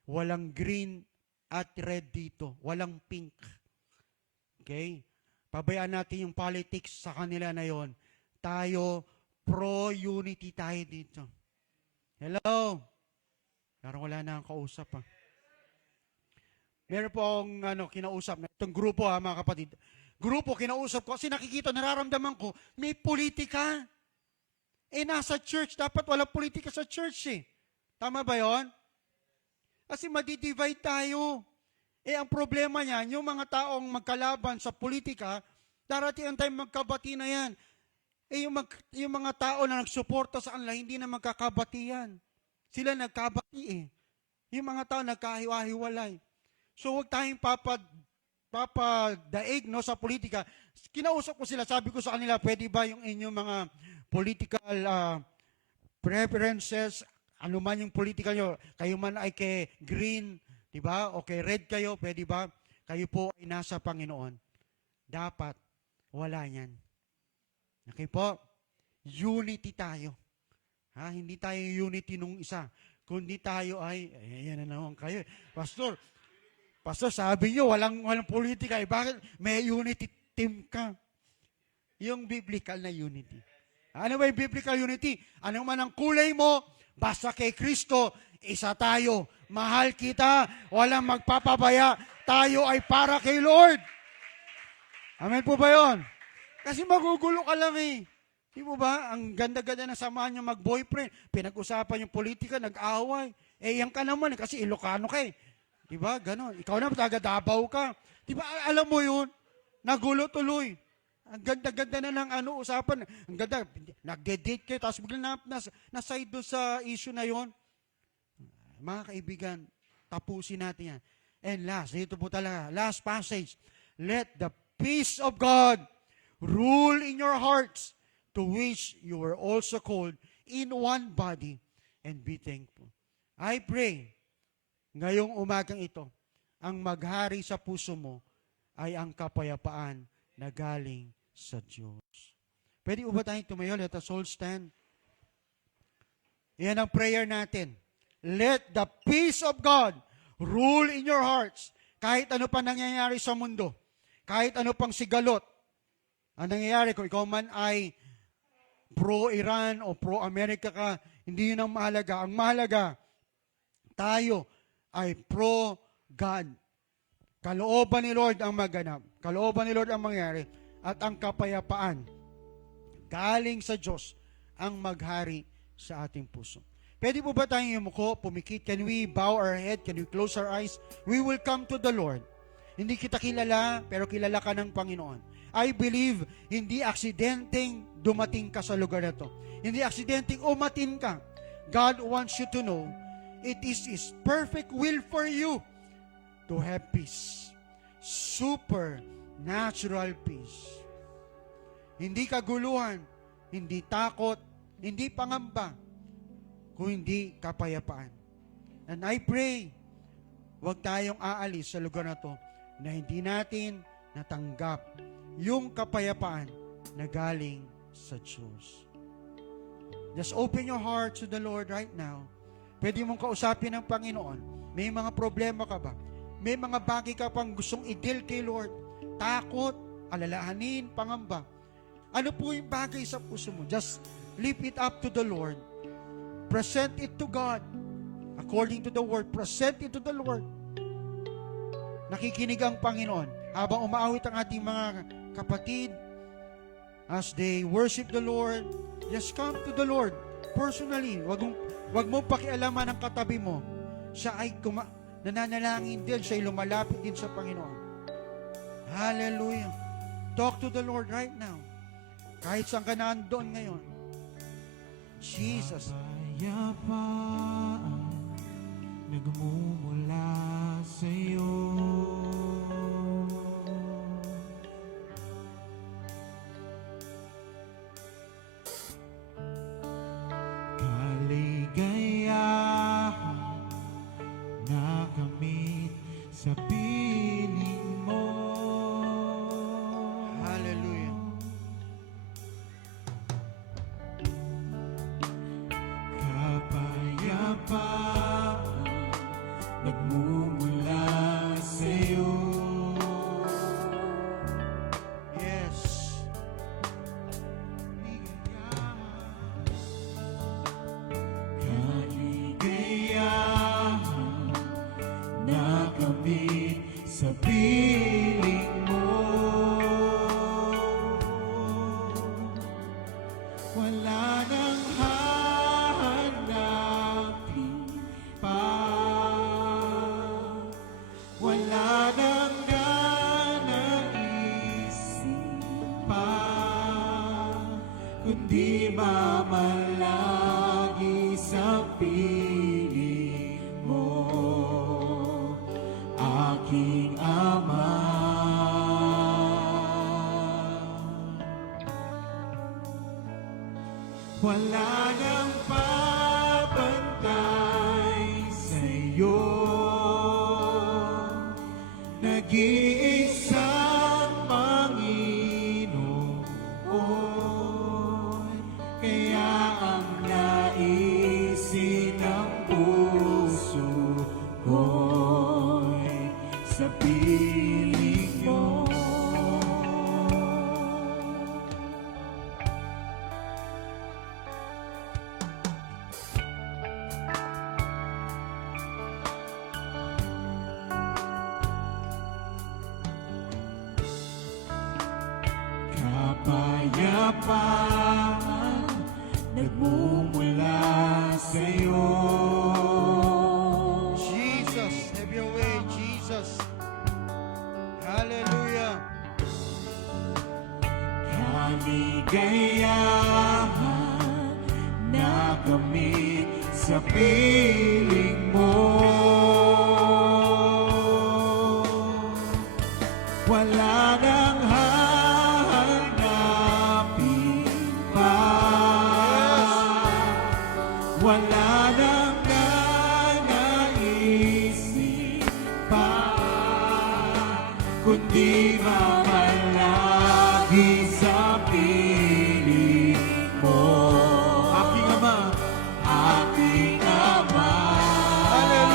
Walang green at red dito. Walang pink. Okay? Pabayaan natin yung politics sa kanila na yon. Tayo, pro-unity tayo dito. Hello? Parang wala na ang kausap ha. Meron po akong kinausap. Itong grupo mga kapatid. Grupo, kinausap ko kasi nakikita, nararamdaman ko, may politika. Nasa church, dapat wala politika sa church eh. Tama ba yon? Kasi madidivide tayo. Ang problema niyan, yung mga taong magkalaban sa politika, darating ang time magkabati na yan. Yung mga tao na nagsuporta sa kanila, hindi na magkakabati yan. Sila nagkabati eh. Yung mga tao nagkahiwa-hiwalay. So huwag tayong papadaig sa politika. Kinausap ko sila, sabi ko sa kanila, pwede ba yung inyong mga political preferences, ano man yung political nyo, kayo man ay kay green, di ba? O kay red kayo, pwede ba? Kayo po ay nasa Panginoon. Dapat, wala yan. Okay po? Unity tayo. Hindi tayo unity nung isa. Kundi tayo ay, ayan na naman kayo. Pastor, sabi nyo, walang politika. Bakit may unity team ka? Yung biblical na unity. Ano ba yung biblical unity? Ano man ang kulay mo, basta kay Kristo, isa tayo. Mahal kita, walang magpapabaya. Tayo ay para kay Lord. Amen po ba yun? Kasi magugulo ka lang eh. Di mo ba? Ang ganda-ganda na samahan niyo mag-boyfriend. Pinag-usapan yung politika, nag-away. Yan ka naman kasi Ilocano ka eh. Di ba? Ganon. Ikaw na, taga-Davao ka. Di ba? Alam mo yun? Nagulo tuloy. Ang ganda-ganda na ng usapan. Ang ganda. Nag-date kayo, tapos biglang na-side doon sa issue na yon. Mga kaibigan, tapusin natin yan. And last, dito po talaga, last passage. Let the peace of God rule in your hearts, to which you were also called in one body, and be thankful. I pray, ngayong umagang ito, ang maghari sa puso mo ay ang kapayapaan na galing sa Diyos. Pwede ba tayong tumayo? Let us all stand. Yan ang prayer natin. Let the peace of God rule in your hearts. Kahit ano pa nangyayari sa mundo, kahit ano pang sigalot, ang nangyayari kung ikaw man ay pro-Iran o pro-America ka, hindi yun ang mahalaga. Ang mahalaga, tayo ay pro-God. Kalooban ni Lord ang maganap. Kalooban ni Lord ang mangyari. at ang kapayapaan galing sa Diyos ang maghari sa ating puso. Pwede po ba tayong yumuko, pumikit? Can we bow our head? Can we close our eyes? We will come to the Lord. Hindi kita kilala, pero kilala ka ng Panginoon. I believe, hindi aksidenteng dumating ka sa lugar na to. Hindi aksidenteng umatin ka. God wants you to know, it is His perfect will for you to have peace. Supernatural peace. Hindi kaguluhan, hindi takot, hindi pangamba, kung hindi kapayapaan. And I pray, huwag tayong aalis sa lugar na to na hindi natin natanggap yung kapayapaan na galing sa Diyos. Just open your heart to the Lord right now. Pwede mong kausapin ng Panginoon. May mga problema ka ba? May mga bagay ka pang gustong i-deal kay Lord? Takot, alalahanin, pangamba. Ano po yung bagay sa puso mo? Just lift it up to the Lord. Present it to God. According to the Word, present it to the Lord. Nakikinig ang Panginoon. Habang umaawit ang ating mga kapatid, as they worship the Lord, just come to the Lord personally. Wag mong pakialaman ang katabi mo. Siya ay nananalangin din, siya ay lumalapit din sa Panginoon. Hallelujah. Talk to the Lord right now. Kahit saan ka nandoon ngayon. Jesus. Kapayapaan nagmumula sa'yo. Kaligayahan nakamit sa piling mo. Hallelujah. Kapayapaan nagmumula sa'yo. Yes. Kaligayahan nakamit sa piling mo. Wala nang hahanapin pa. Wala nang nanaisip pa, kundi mamalagi sa piling mo, aking Ama. Wala nang papantay sa'yo, nag-iisang Panginoon, kaya ang naisin ng puso ko'y sa piling mo. Kapayapaan nagmumula sa'yo. Jesus, have your way, Jesus. Hallelujah. Kaligayahan nakamit sa piling mo. Wala nang hahanapin pa. Wala nang nanaisip pa, kundi mamalagi sa piling mo. Aking Ama, aking Ama. Hallelujah.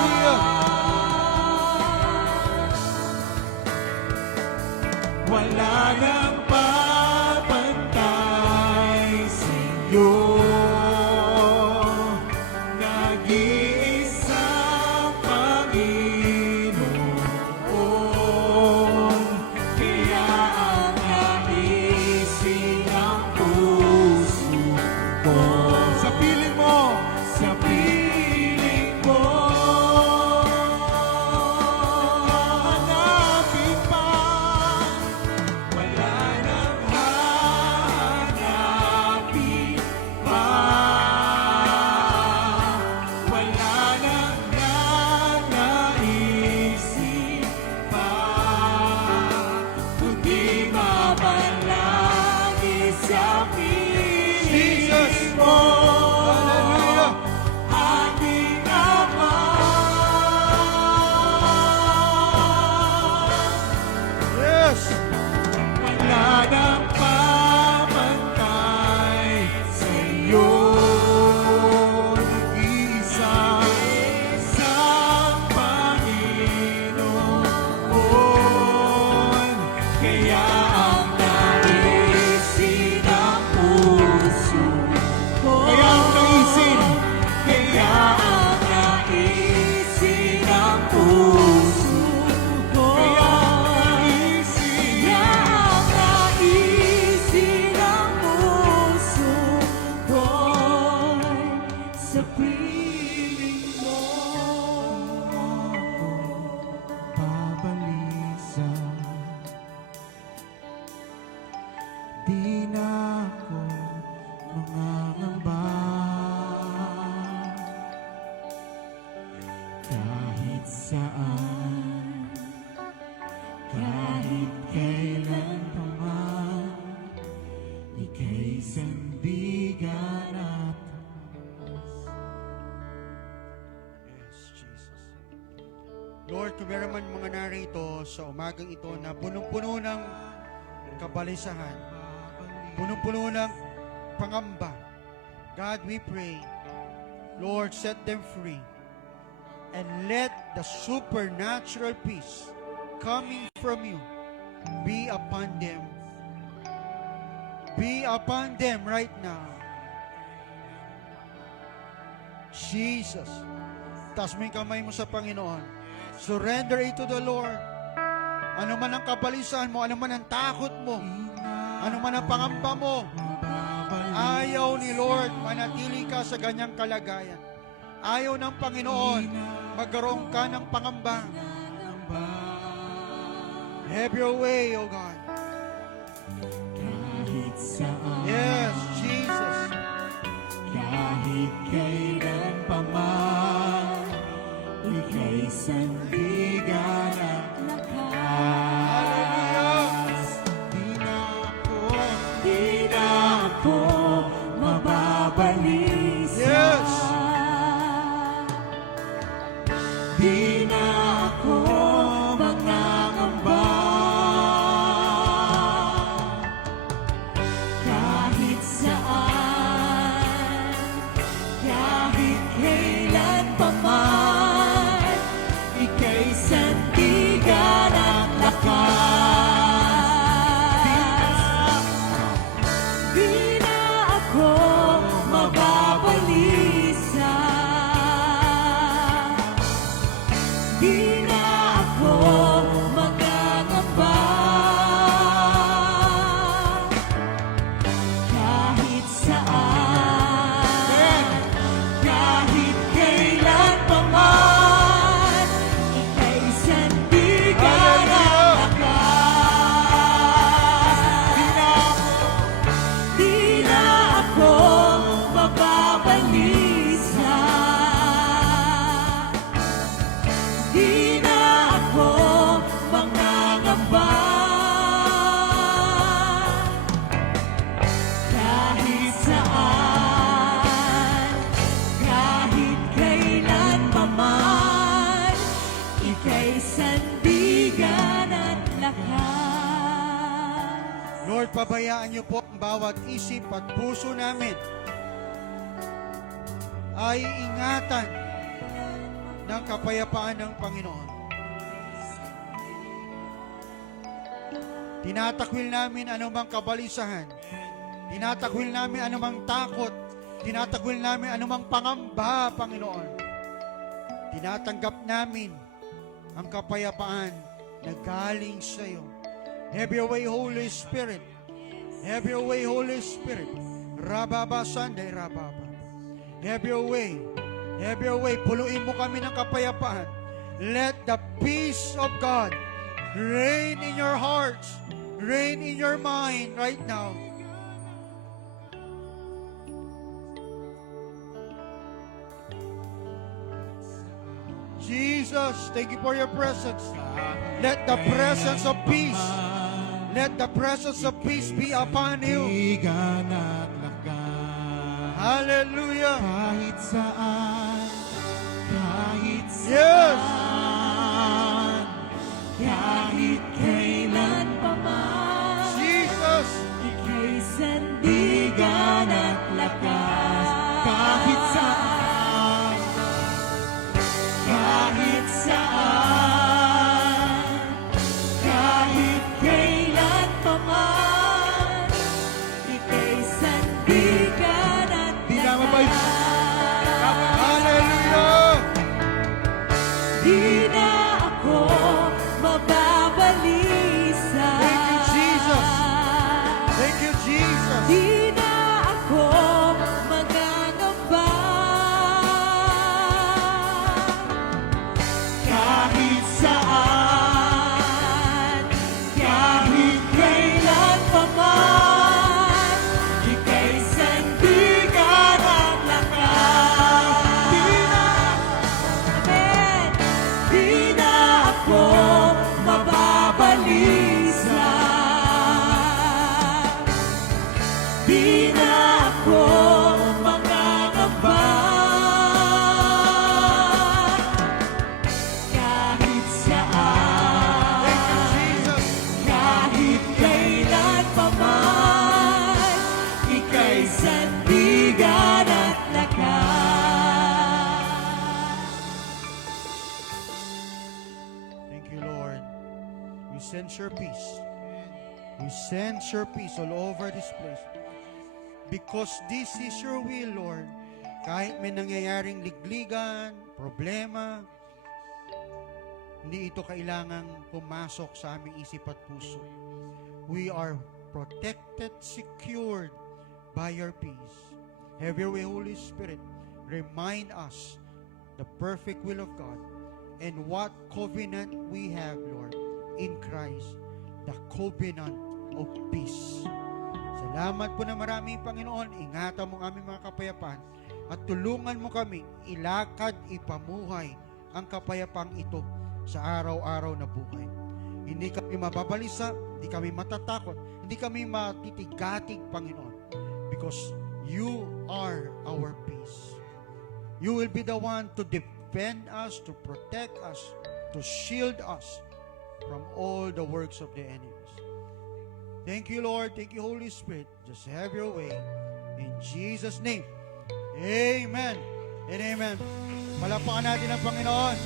sa umagang ito na punong-puno ng kabalisahan, punong-puno ng pangamba. God, we pray, Lord, set them free and let the supernatural peace coming from you be upon them. Be upon them right now. Jesus, taas mo yung kamay mo sa Panginoon. Surrender it to the Lord. Ano man ang kabalisan mo, ano man ang takot mo, ano man ang pangamba mo, ayaw ni Lord manatili ka sa ganyang kalagayan. Ayaw ng Panginoon magkaroon ka ng pangamba. Have your way, O God. Kahit saan, Yes, Jesus. kahit kailan pa man, ika'y sandigan at lakas. Di na ako mababalisa. Yes. Di na ako mangangamba. Kahit saan, kahit kailan pa man, ika'y sandigan at lakas. Di na ako mababalisa. Di na ako magangamba. Kahit saan, kahit kailan pa man, ika'y sandigan at lakas. Di na ako mababalisa. Di na ako mangangamba. Kahit saan, kahit kailan pa man, ika'y sandigan at lakas. Lord, pabayaan niyo po ang bawat isip at puso namin ay ingatan ng kapayapaan ng Panginoon. Tinatakwil namin anumang kabalisahan. Tinatakwil namin anumang takot. Tinatakwil namin anumang pangamba, Panginoon. Tinatanggap namin ang kapayapaan na galing sa iyo. Have your way, Holy Spirit. Have your way, Holy Spirit. Rababa Sunday, Rababa. Have your way. Have your way. Puluin mo kami ng kapayapaan. Let the peace of God reign in your hearts, reign in your mind right now. Jesus, thank you for your presence. Let the presence of peace, let the presence of peace be upon you. Sandigan at lakas. Hallelujah. Kahit saan, kahit Yes. saan, kahit kailan pa man, Jesus. ika'y sandigan at lakas. Kahit saan, kahit saan, kahit kailan pa man, ika'y sandigan at lakas. Hallelujah. Di na ako mababalisa. Thank you, Jesus. Thank you, Jesus. Di na ako magangamba. Kahit saan, kahit kailan pa man, ika'y sandigan at lakas. Amen. Di na ako mababalisa. Di na ako mangangamba. Kahit saan, Thank sense your peace. We sense your peace all over this place. Because this is your will, Lord. Kahit may nangyayaring ligligan, problema, hindi ito kailangang pumasok sa aming isip at puso. We are protected, secured by your peace. Have your way, Holy Spirit. Remind us the perfect will of God and what covenant we have, Lord, in Christ, the covenant of peace. Salamat po na marami, Panginoon. Ingatan mo ang aming mga kapayapaan at tulungan mo kami ilakad, ipamuhay ang kapayapang ito sa araw-araw na buhay. Hindi kami mababalisa, hindi kami matatakot, hindi kami matitigatig, Panginoon, because you are our peace. You will be the one to defend us, to protect us, to shield us from all the works of the enemies. Thank you, Lord. Thank you, Holy Spirit. Just have your way. In Jesus' name. Amen and amen. Palakpakan natin ang Panginoon.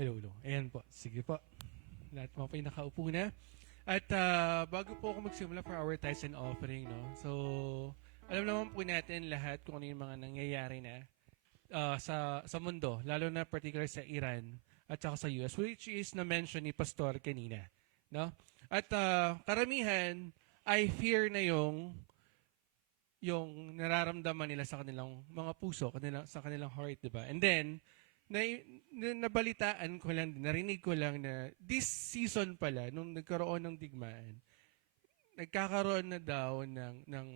Hello. Ayan po. Sige po. Lahat mga po yung nakaupo na. At bago po ako magsimula for our tithes and offering, no? So, alam naman po natin lahat kung ano yung mga nangyayari na sa mundo, lalo na particular sa Iran at saka sa US, which is na-mention ni Pastor kanina, no? At karamihan, I fear na yung nararamdaman nila sa kanilang mga puso, sa kanilang heart, di ba? And then, nabalitaan ko lang, narinig ko lang na this season pala, nung nagkaroon ng digmaan, nagkakaroon na daw ng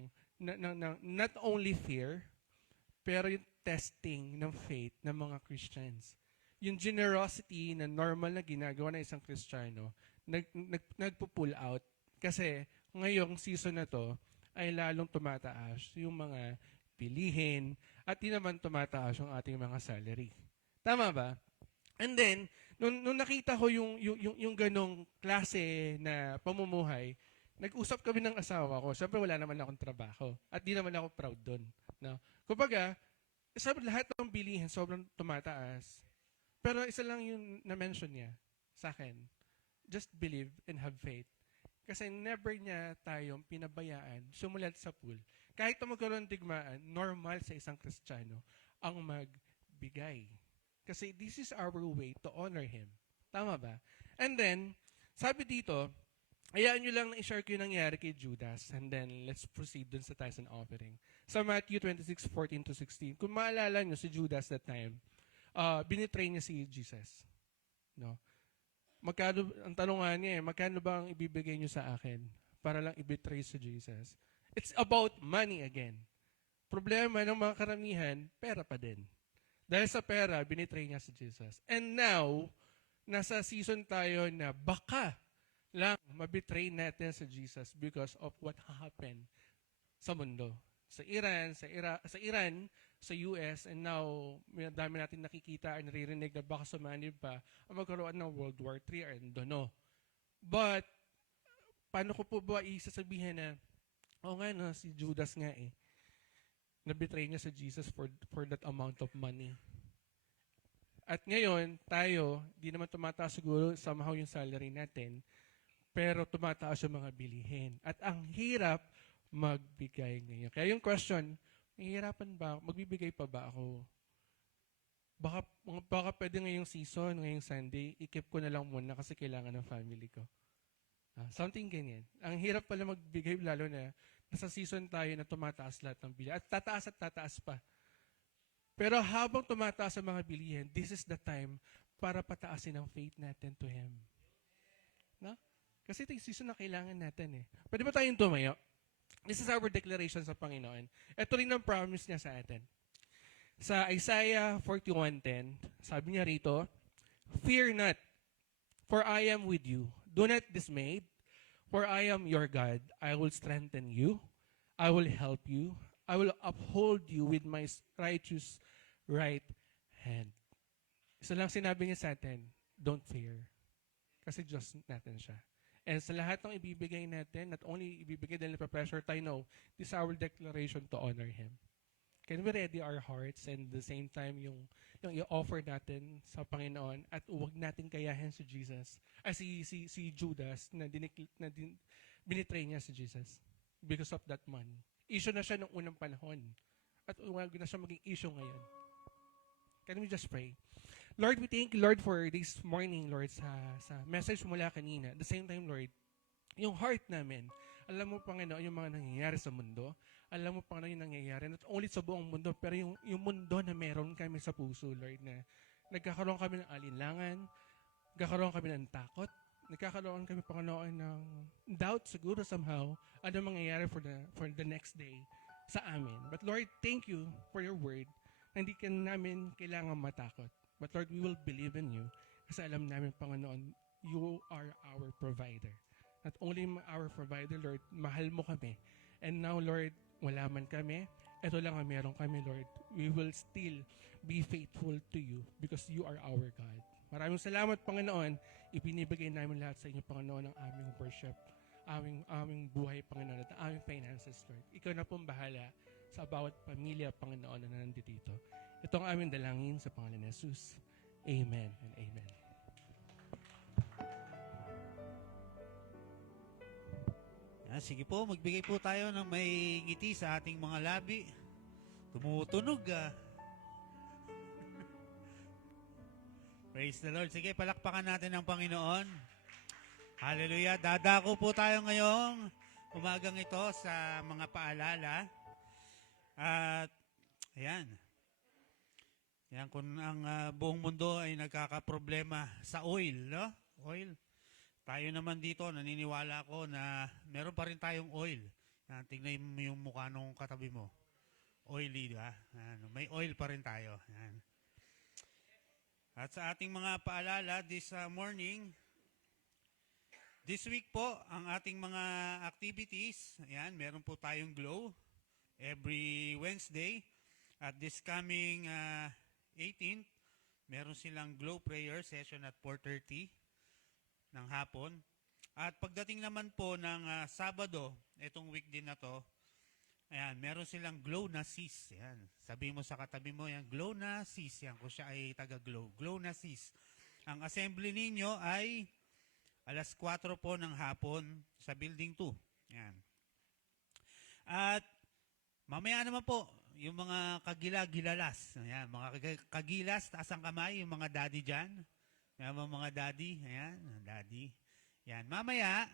not only fear, pero yung testing ng faith ng mga Christians. Yung generosity na normal na ginagawa ng isang Kristiyano, nagpo-pull out. Kasi ngayong season na to, ay lalong tumataas yung mga bilihin at di naman tumataas yung ating mga salary. Tama ba? And then, nung nakita ko yung ganong klase na pamumuhay, nag-usap kami ng asawa ko. Siyempre, wala naman akong trabaho. At di naman ako proud doon. No? Kumbaga, lahat ng bilihin sobrang tumataas. Pero isa lang yung na-mention niya sa akin. Just believe and have faith. Kasi never niya tayong pinabayaan sumulat sa pool. Kahit na magkaroon ng digmaan, normal sa isang Kristiyano ang magbigay. Kasi this is our way to honor Him. Tama ba? And then, sabi dito, hayaan nyo lang na i-share ko yung nangyari kay Judas. And then, let's proceed dun sa tithes and offering. Sa Matthew 26:14-16, kung maalala nyo si Judas that time, binitray niya si Jesus. No? Ang tanong nga niya, magkano ba ang ibibigay nyo sa akin para lang i-betray si Jesus? It's about money again. Problema ng mga karamihan, pera pa din. Dahil sa pera, binitray niya si Jesus. And now, nasa season tayo na baka lang mabitray natin si Jesus because of what happened sa mundo. Sa Iran, sa US, and now, dami natin nakikita at naririnig na baka sumanib pa ang magkaroon ng World War III, I don't know. But, paano ko po ba isasabihin na, nga no, si Judas nga nabitray niya sa Jesus for that amount of money. At ngayon, tayo, di naman tumataas siguro somehow yung salary natin, pero tumataas yung mga bilihin. At ang hirap magbigay ngayon. Kaya yung question, nahihirapan ba? Magbibigay pa ba ako? Baka pwede ngayong season, ngayong Sunday, i-keep ko na lang muna kasi kailangan ng family ko. Something ganyan. Ang hirap pala magbigay lalo na nasa season tayo na tumataas lahat ng bilihin. At tataas pa. Pero habang tumataas ang mga bilihin, this is the time para pataasin ang faith natin to Him. No? Kasi ito yung season na kailangan natin Pwede ba tayong tumayo? This is our declaration sa Panginoon. Ito rin ang promise niya sa atin. Sa Isaiah 41:10, sabi niya rito, "Fear not, for I am with you. Do not dismay, for I am your God. I will strengthen you. I will help you. I will uphold you with my righteous right hand." Isa lang sinabi niya sa atin, don't fear. Kasi Diyos natin siya. And sa lahat ng ibibigay natin, not only ibibigay dahil na-pressure tayo, no, this is our declaration to honor Him. Can we ready our hearts and the same time yung i-offer natin sa Panginoon at huwag natin kayahin si Jesus, si Judas na, binitray niya si Jesus because of that money. Issue na siya nung unang panahon at huwag na siya maging issue ngayon. Can we just pray? Lord, we thank you, Lord, for this morning, Lord, sa message mula kanina. At the same time, Lord, yung heart namin, alam mo, Panginoon, yung mga nangyayari sa mundo, alam mo, Panginoon, yung nangyayari, not only sa buong mundo, pero yung mundo na meron kami sa puso, Lord, na nagkakaroon kami ng alinlangan, nagkakaroon kami ng takot, nagkakaroon kami, Panginoon, ng doubt siguro somehow, ano mangyayari for the next day sa amin. But Lord, thank you for your word na hindi ka namin kailangan matakot. But Lord, we will believe in you kasi alam namin, Panginoon, you are our provider. Not only our provider, Lord, mahal mo kami. And now, Lord, wala man kami, ito lang ang meron kami, Lord. We will still be faithful to you because you are our God. Maraming salamat, Panginoon. Ipinibigay namin lahat sa inyo, Panginoon, ang aming worship, aming buhay, Panginoon, at aming finances, Lord. Ikaw na pong bahala sa bawat pamilya, Panginoon, na nandito dito. Ito ang aming dalangin sa Pangalan ni Jesus. Amen and amen. Sige po, magbigay po tayo ng may ngiti sa ating mga labi. Tumutunog Praise the Lord. Sige, palakpakan natin ang Panginoon. Hallelujah. Dadako po tayo ngayong umagang ito sa mga paalala. At, ayan. Yan, kung ang buong mundo ay nagkakaproblema sa oil, no? Oil. Tayo naman dito, naniniwala ko na meron pa rin tayong oil. Yan, tingnan mo yung mukha nung katabi mo. Oily, di ba? Yan, may oil pa rin tayo. Yan. At sa ating mga paalala this morning, this week po, ang ating mga activities, ayan, meron po tayong glow every Wednesday. At this coming 18th, meron silang glow prayer session at 4:30 ng hapon. At pagdating naman po ng Sabado, itong week din na to, ayan, meron silang glow na sis. Ayan, sabi mo sa katabi mo, yan, glow na sis. Yan, kung siya ay taga-glow. Glow na sis. Ang assembly ninyo ay alas 4 po ng hapon sa Building 2. Ayan. At mamaya naman po, yung mga kagila-gilalas. Ayan, mga kagilas, taas ang kamay, yung mga daddy dyan. Ayan, mga daddy. Ayan, daddy. Ayan, mamaya,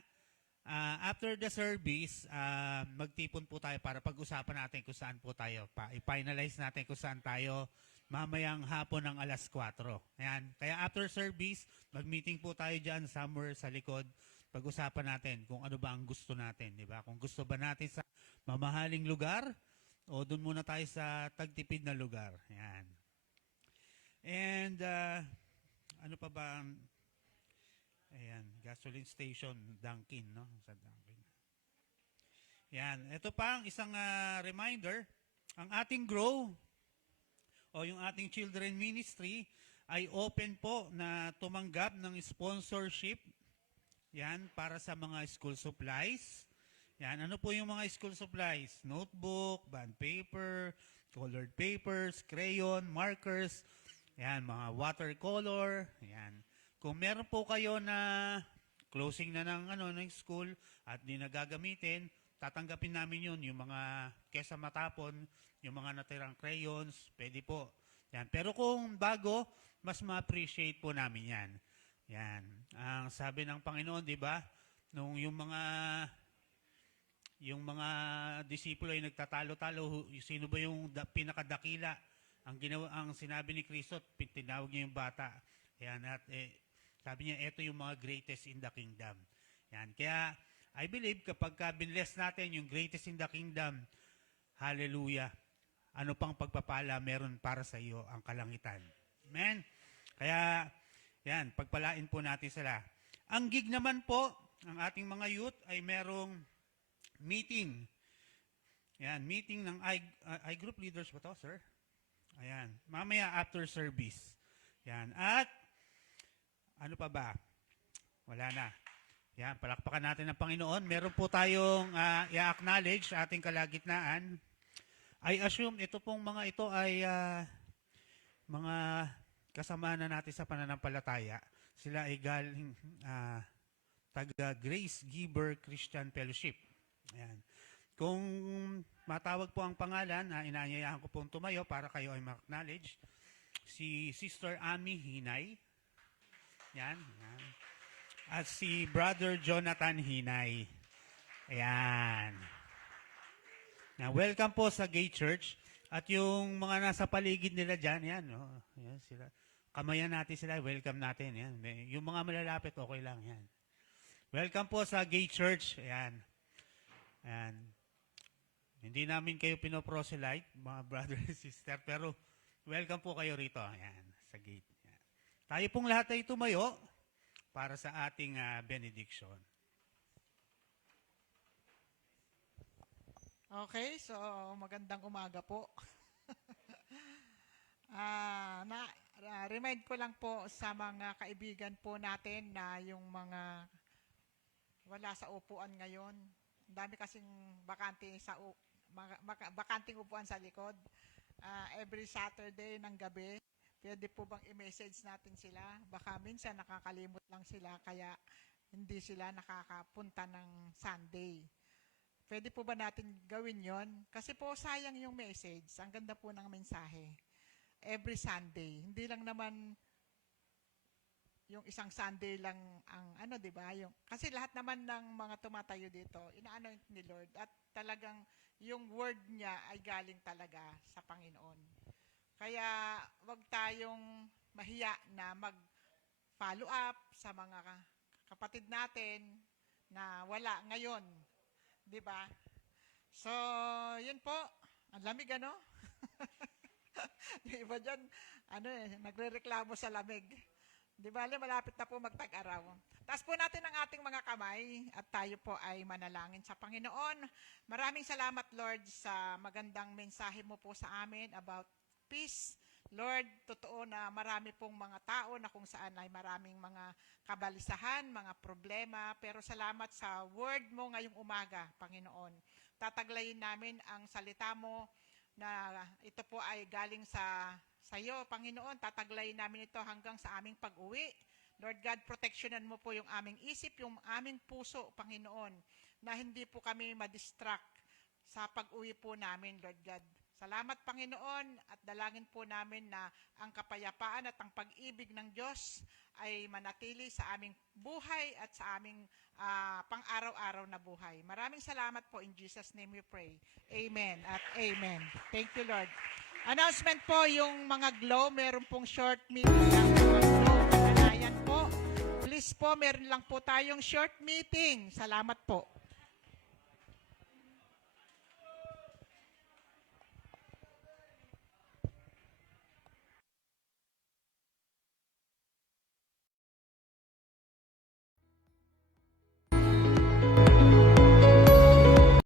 after the service, magtipon po tayo para pag-usapan natin kung saan po tayo. I-finalize natin kung saan tayo mamayang hapon ng alas 4. Ayan. Kaya after service, mag-meeting po tayo dyan somewhere sa likod. Pag-usapan natin kung ano ba ang gusto natin. Diba? Kung gusto ba natin sa mamahaling lugar o doon muna tayo sa tagtipid na lugar. Ayan. And ano pa ba ang ayan, gasoline station, Dunkin, no? Sa Dunkin. Yan. Ito pa ang isang reminder. Ang ating Grow o yung ating children ministry ay open po na tumanggap ng sponsorship. Yan, para sa mga school supplies. Yan, ano po yung mga school supplies? Notebook, bond paper, colored papers, crayon, markers, yan, mga watercolor, yan. Kung meron po kayo na closing na ng school at di nagagamitin, tatanggapin namin yun, yung mga kesa matapon, yung mga natirang crayons, pwede po. Yan. Pero kung bago, mas ma-appreciate po namin yan. Yan. Ang sabi ng Panginoon, di ba? Nung yung mga disipulo ay nagtatalo-talo, sino ba yung pinakadakila? Ang sinabi ni Kristo, tinawag niya yung bata. Yan, at sabi niya, ito yung mga greatest in the kingdom. Yan. Kaya, I believe, kapag binless natin yung greatest in the kingdom, hallelujah, ano pang pagpapala meron para sa iyo ang kalangitan. Amen? Kaya, yan, pagpalain po natin sila. Ang gig naman po, ang ating mga youth ay merong meeting. Yan, meeting ng I-group leaders ba to, sir? Ayan, mamaya after service. Yan, at ano pa ba? Wala na. Yan, palakpakan natin ang Panginoon. Meron po tayong i-acknowledge sa ating kalagitnaan. I assume ito pong mga ito ay mga kasama na natin sa pananampalataya. Sila ay galing taga Grace Giver Christian Fellowship. Ayan. Kung matawag po ang pangalan, inaanyayahan ko pong tumayo para kayo ay ma-acknowledge. Si Sister Ami Hinay. Yan. Yan. At si Brother Jonathan Hinay. Ayan. Now, welcome po sa Gay Church. At yung mga nasa paligid nila dyan, yan. Oh, yan sila. Kamayan natin sila. Welcome natin. Yan. Yung mga malalapit, okay lang. Yan. Welcome po sa Gay Church. Ayan. Ayan. Hindi namin kayo pinoproselyte, mga brother and sister, pero welcome po kayo rito. Ayan, sa gate. Ayan. Tayo pong lahat ay tumayo para sa ating benediction. Okay, so magandang umaga po. Remind ko lang po sa mga kaibigan po natin na yung mga wala sa upuan ngayon. Ang dami kasing bakanting upuan sa likod. Every Saturday ng gabi, pwede po bang i-message natin sila? Baka minsan nakakalimot lang sila kaya hindi sila nakakapunta ng Sunday. Pwede po ba natin gawin yon? Kasi po sayang yung message. Ang ganda po ng mensahe. Every Sunday. Hindi lang naman yung isang Sunday lang ang di ba? Kasi lahat naman ng mga tumatayo dito, inaano ni Lord. At talagang yung word niya ay galing talaga sa Panginoon. Kaya wag tayong mahiya na mag-follow up sa mga kapatid natin na wala ngayon. Di ba? So, yun po. Ang lamig, ano? Yung iba dyan, nagre-reklamo sa lamig. Di ba? Malapit na po magtag-araw. Taas po natin ang ating mga kamay at tayo po ay manalangin sa Panginoon. Maraming salamat, Lord, sa magandang mensahe mo po sa amin about peace. Lord, totoo na marami pong mga tao na kung saan ay maraming mga kabalisahan, mga problema, pero salamat sa word mo ngayong umaga, Panginoon. Tataglayin namin ang salita mo na ito po ay galing sa iyo, Panginoon. Tataglayin namin ito hanggang sa aming pag-uwi. Lord God, protectionan mo po yung aming isip, yung aming puso, Panginoon, na hindi po kami madistract sa pag-uwi po namin, Lord God. Salamat, Panginoon, at dalangin po namin na ang kapayapaan at ang pag-ibig ng Diyos ay manatili sa aming buhay at sa aming pang-araw-araw na buhay. Maraming salamat po. In Jesus' name we pray. Amen at amen. Thank you, Lord. Announcement po, yung mga Glow, meron pong short meeting ng mga Glow. Kanayan po. Please po, meron lang po tayong short meeting. Salamat po.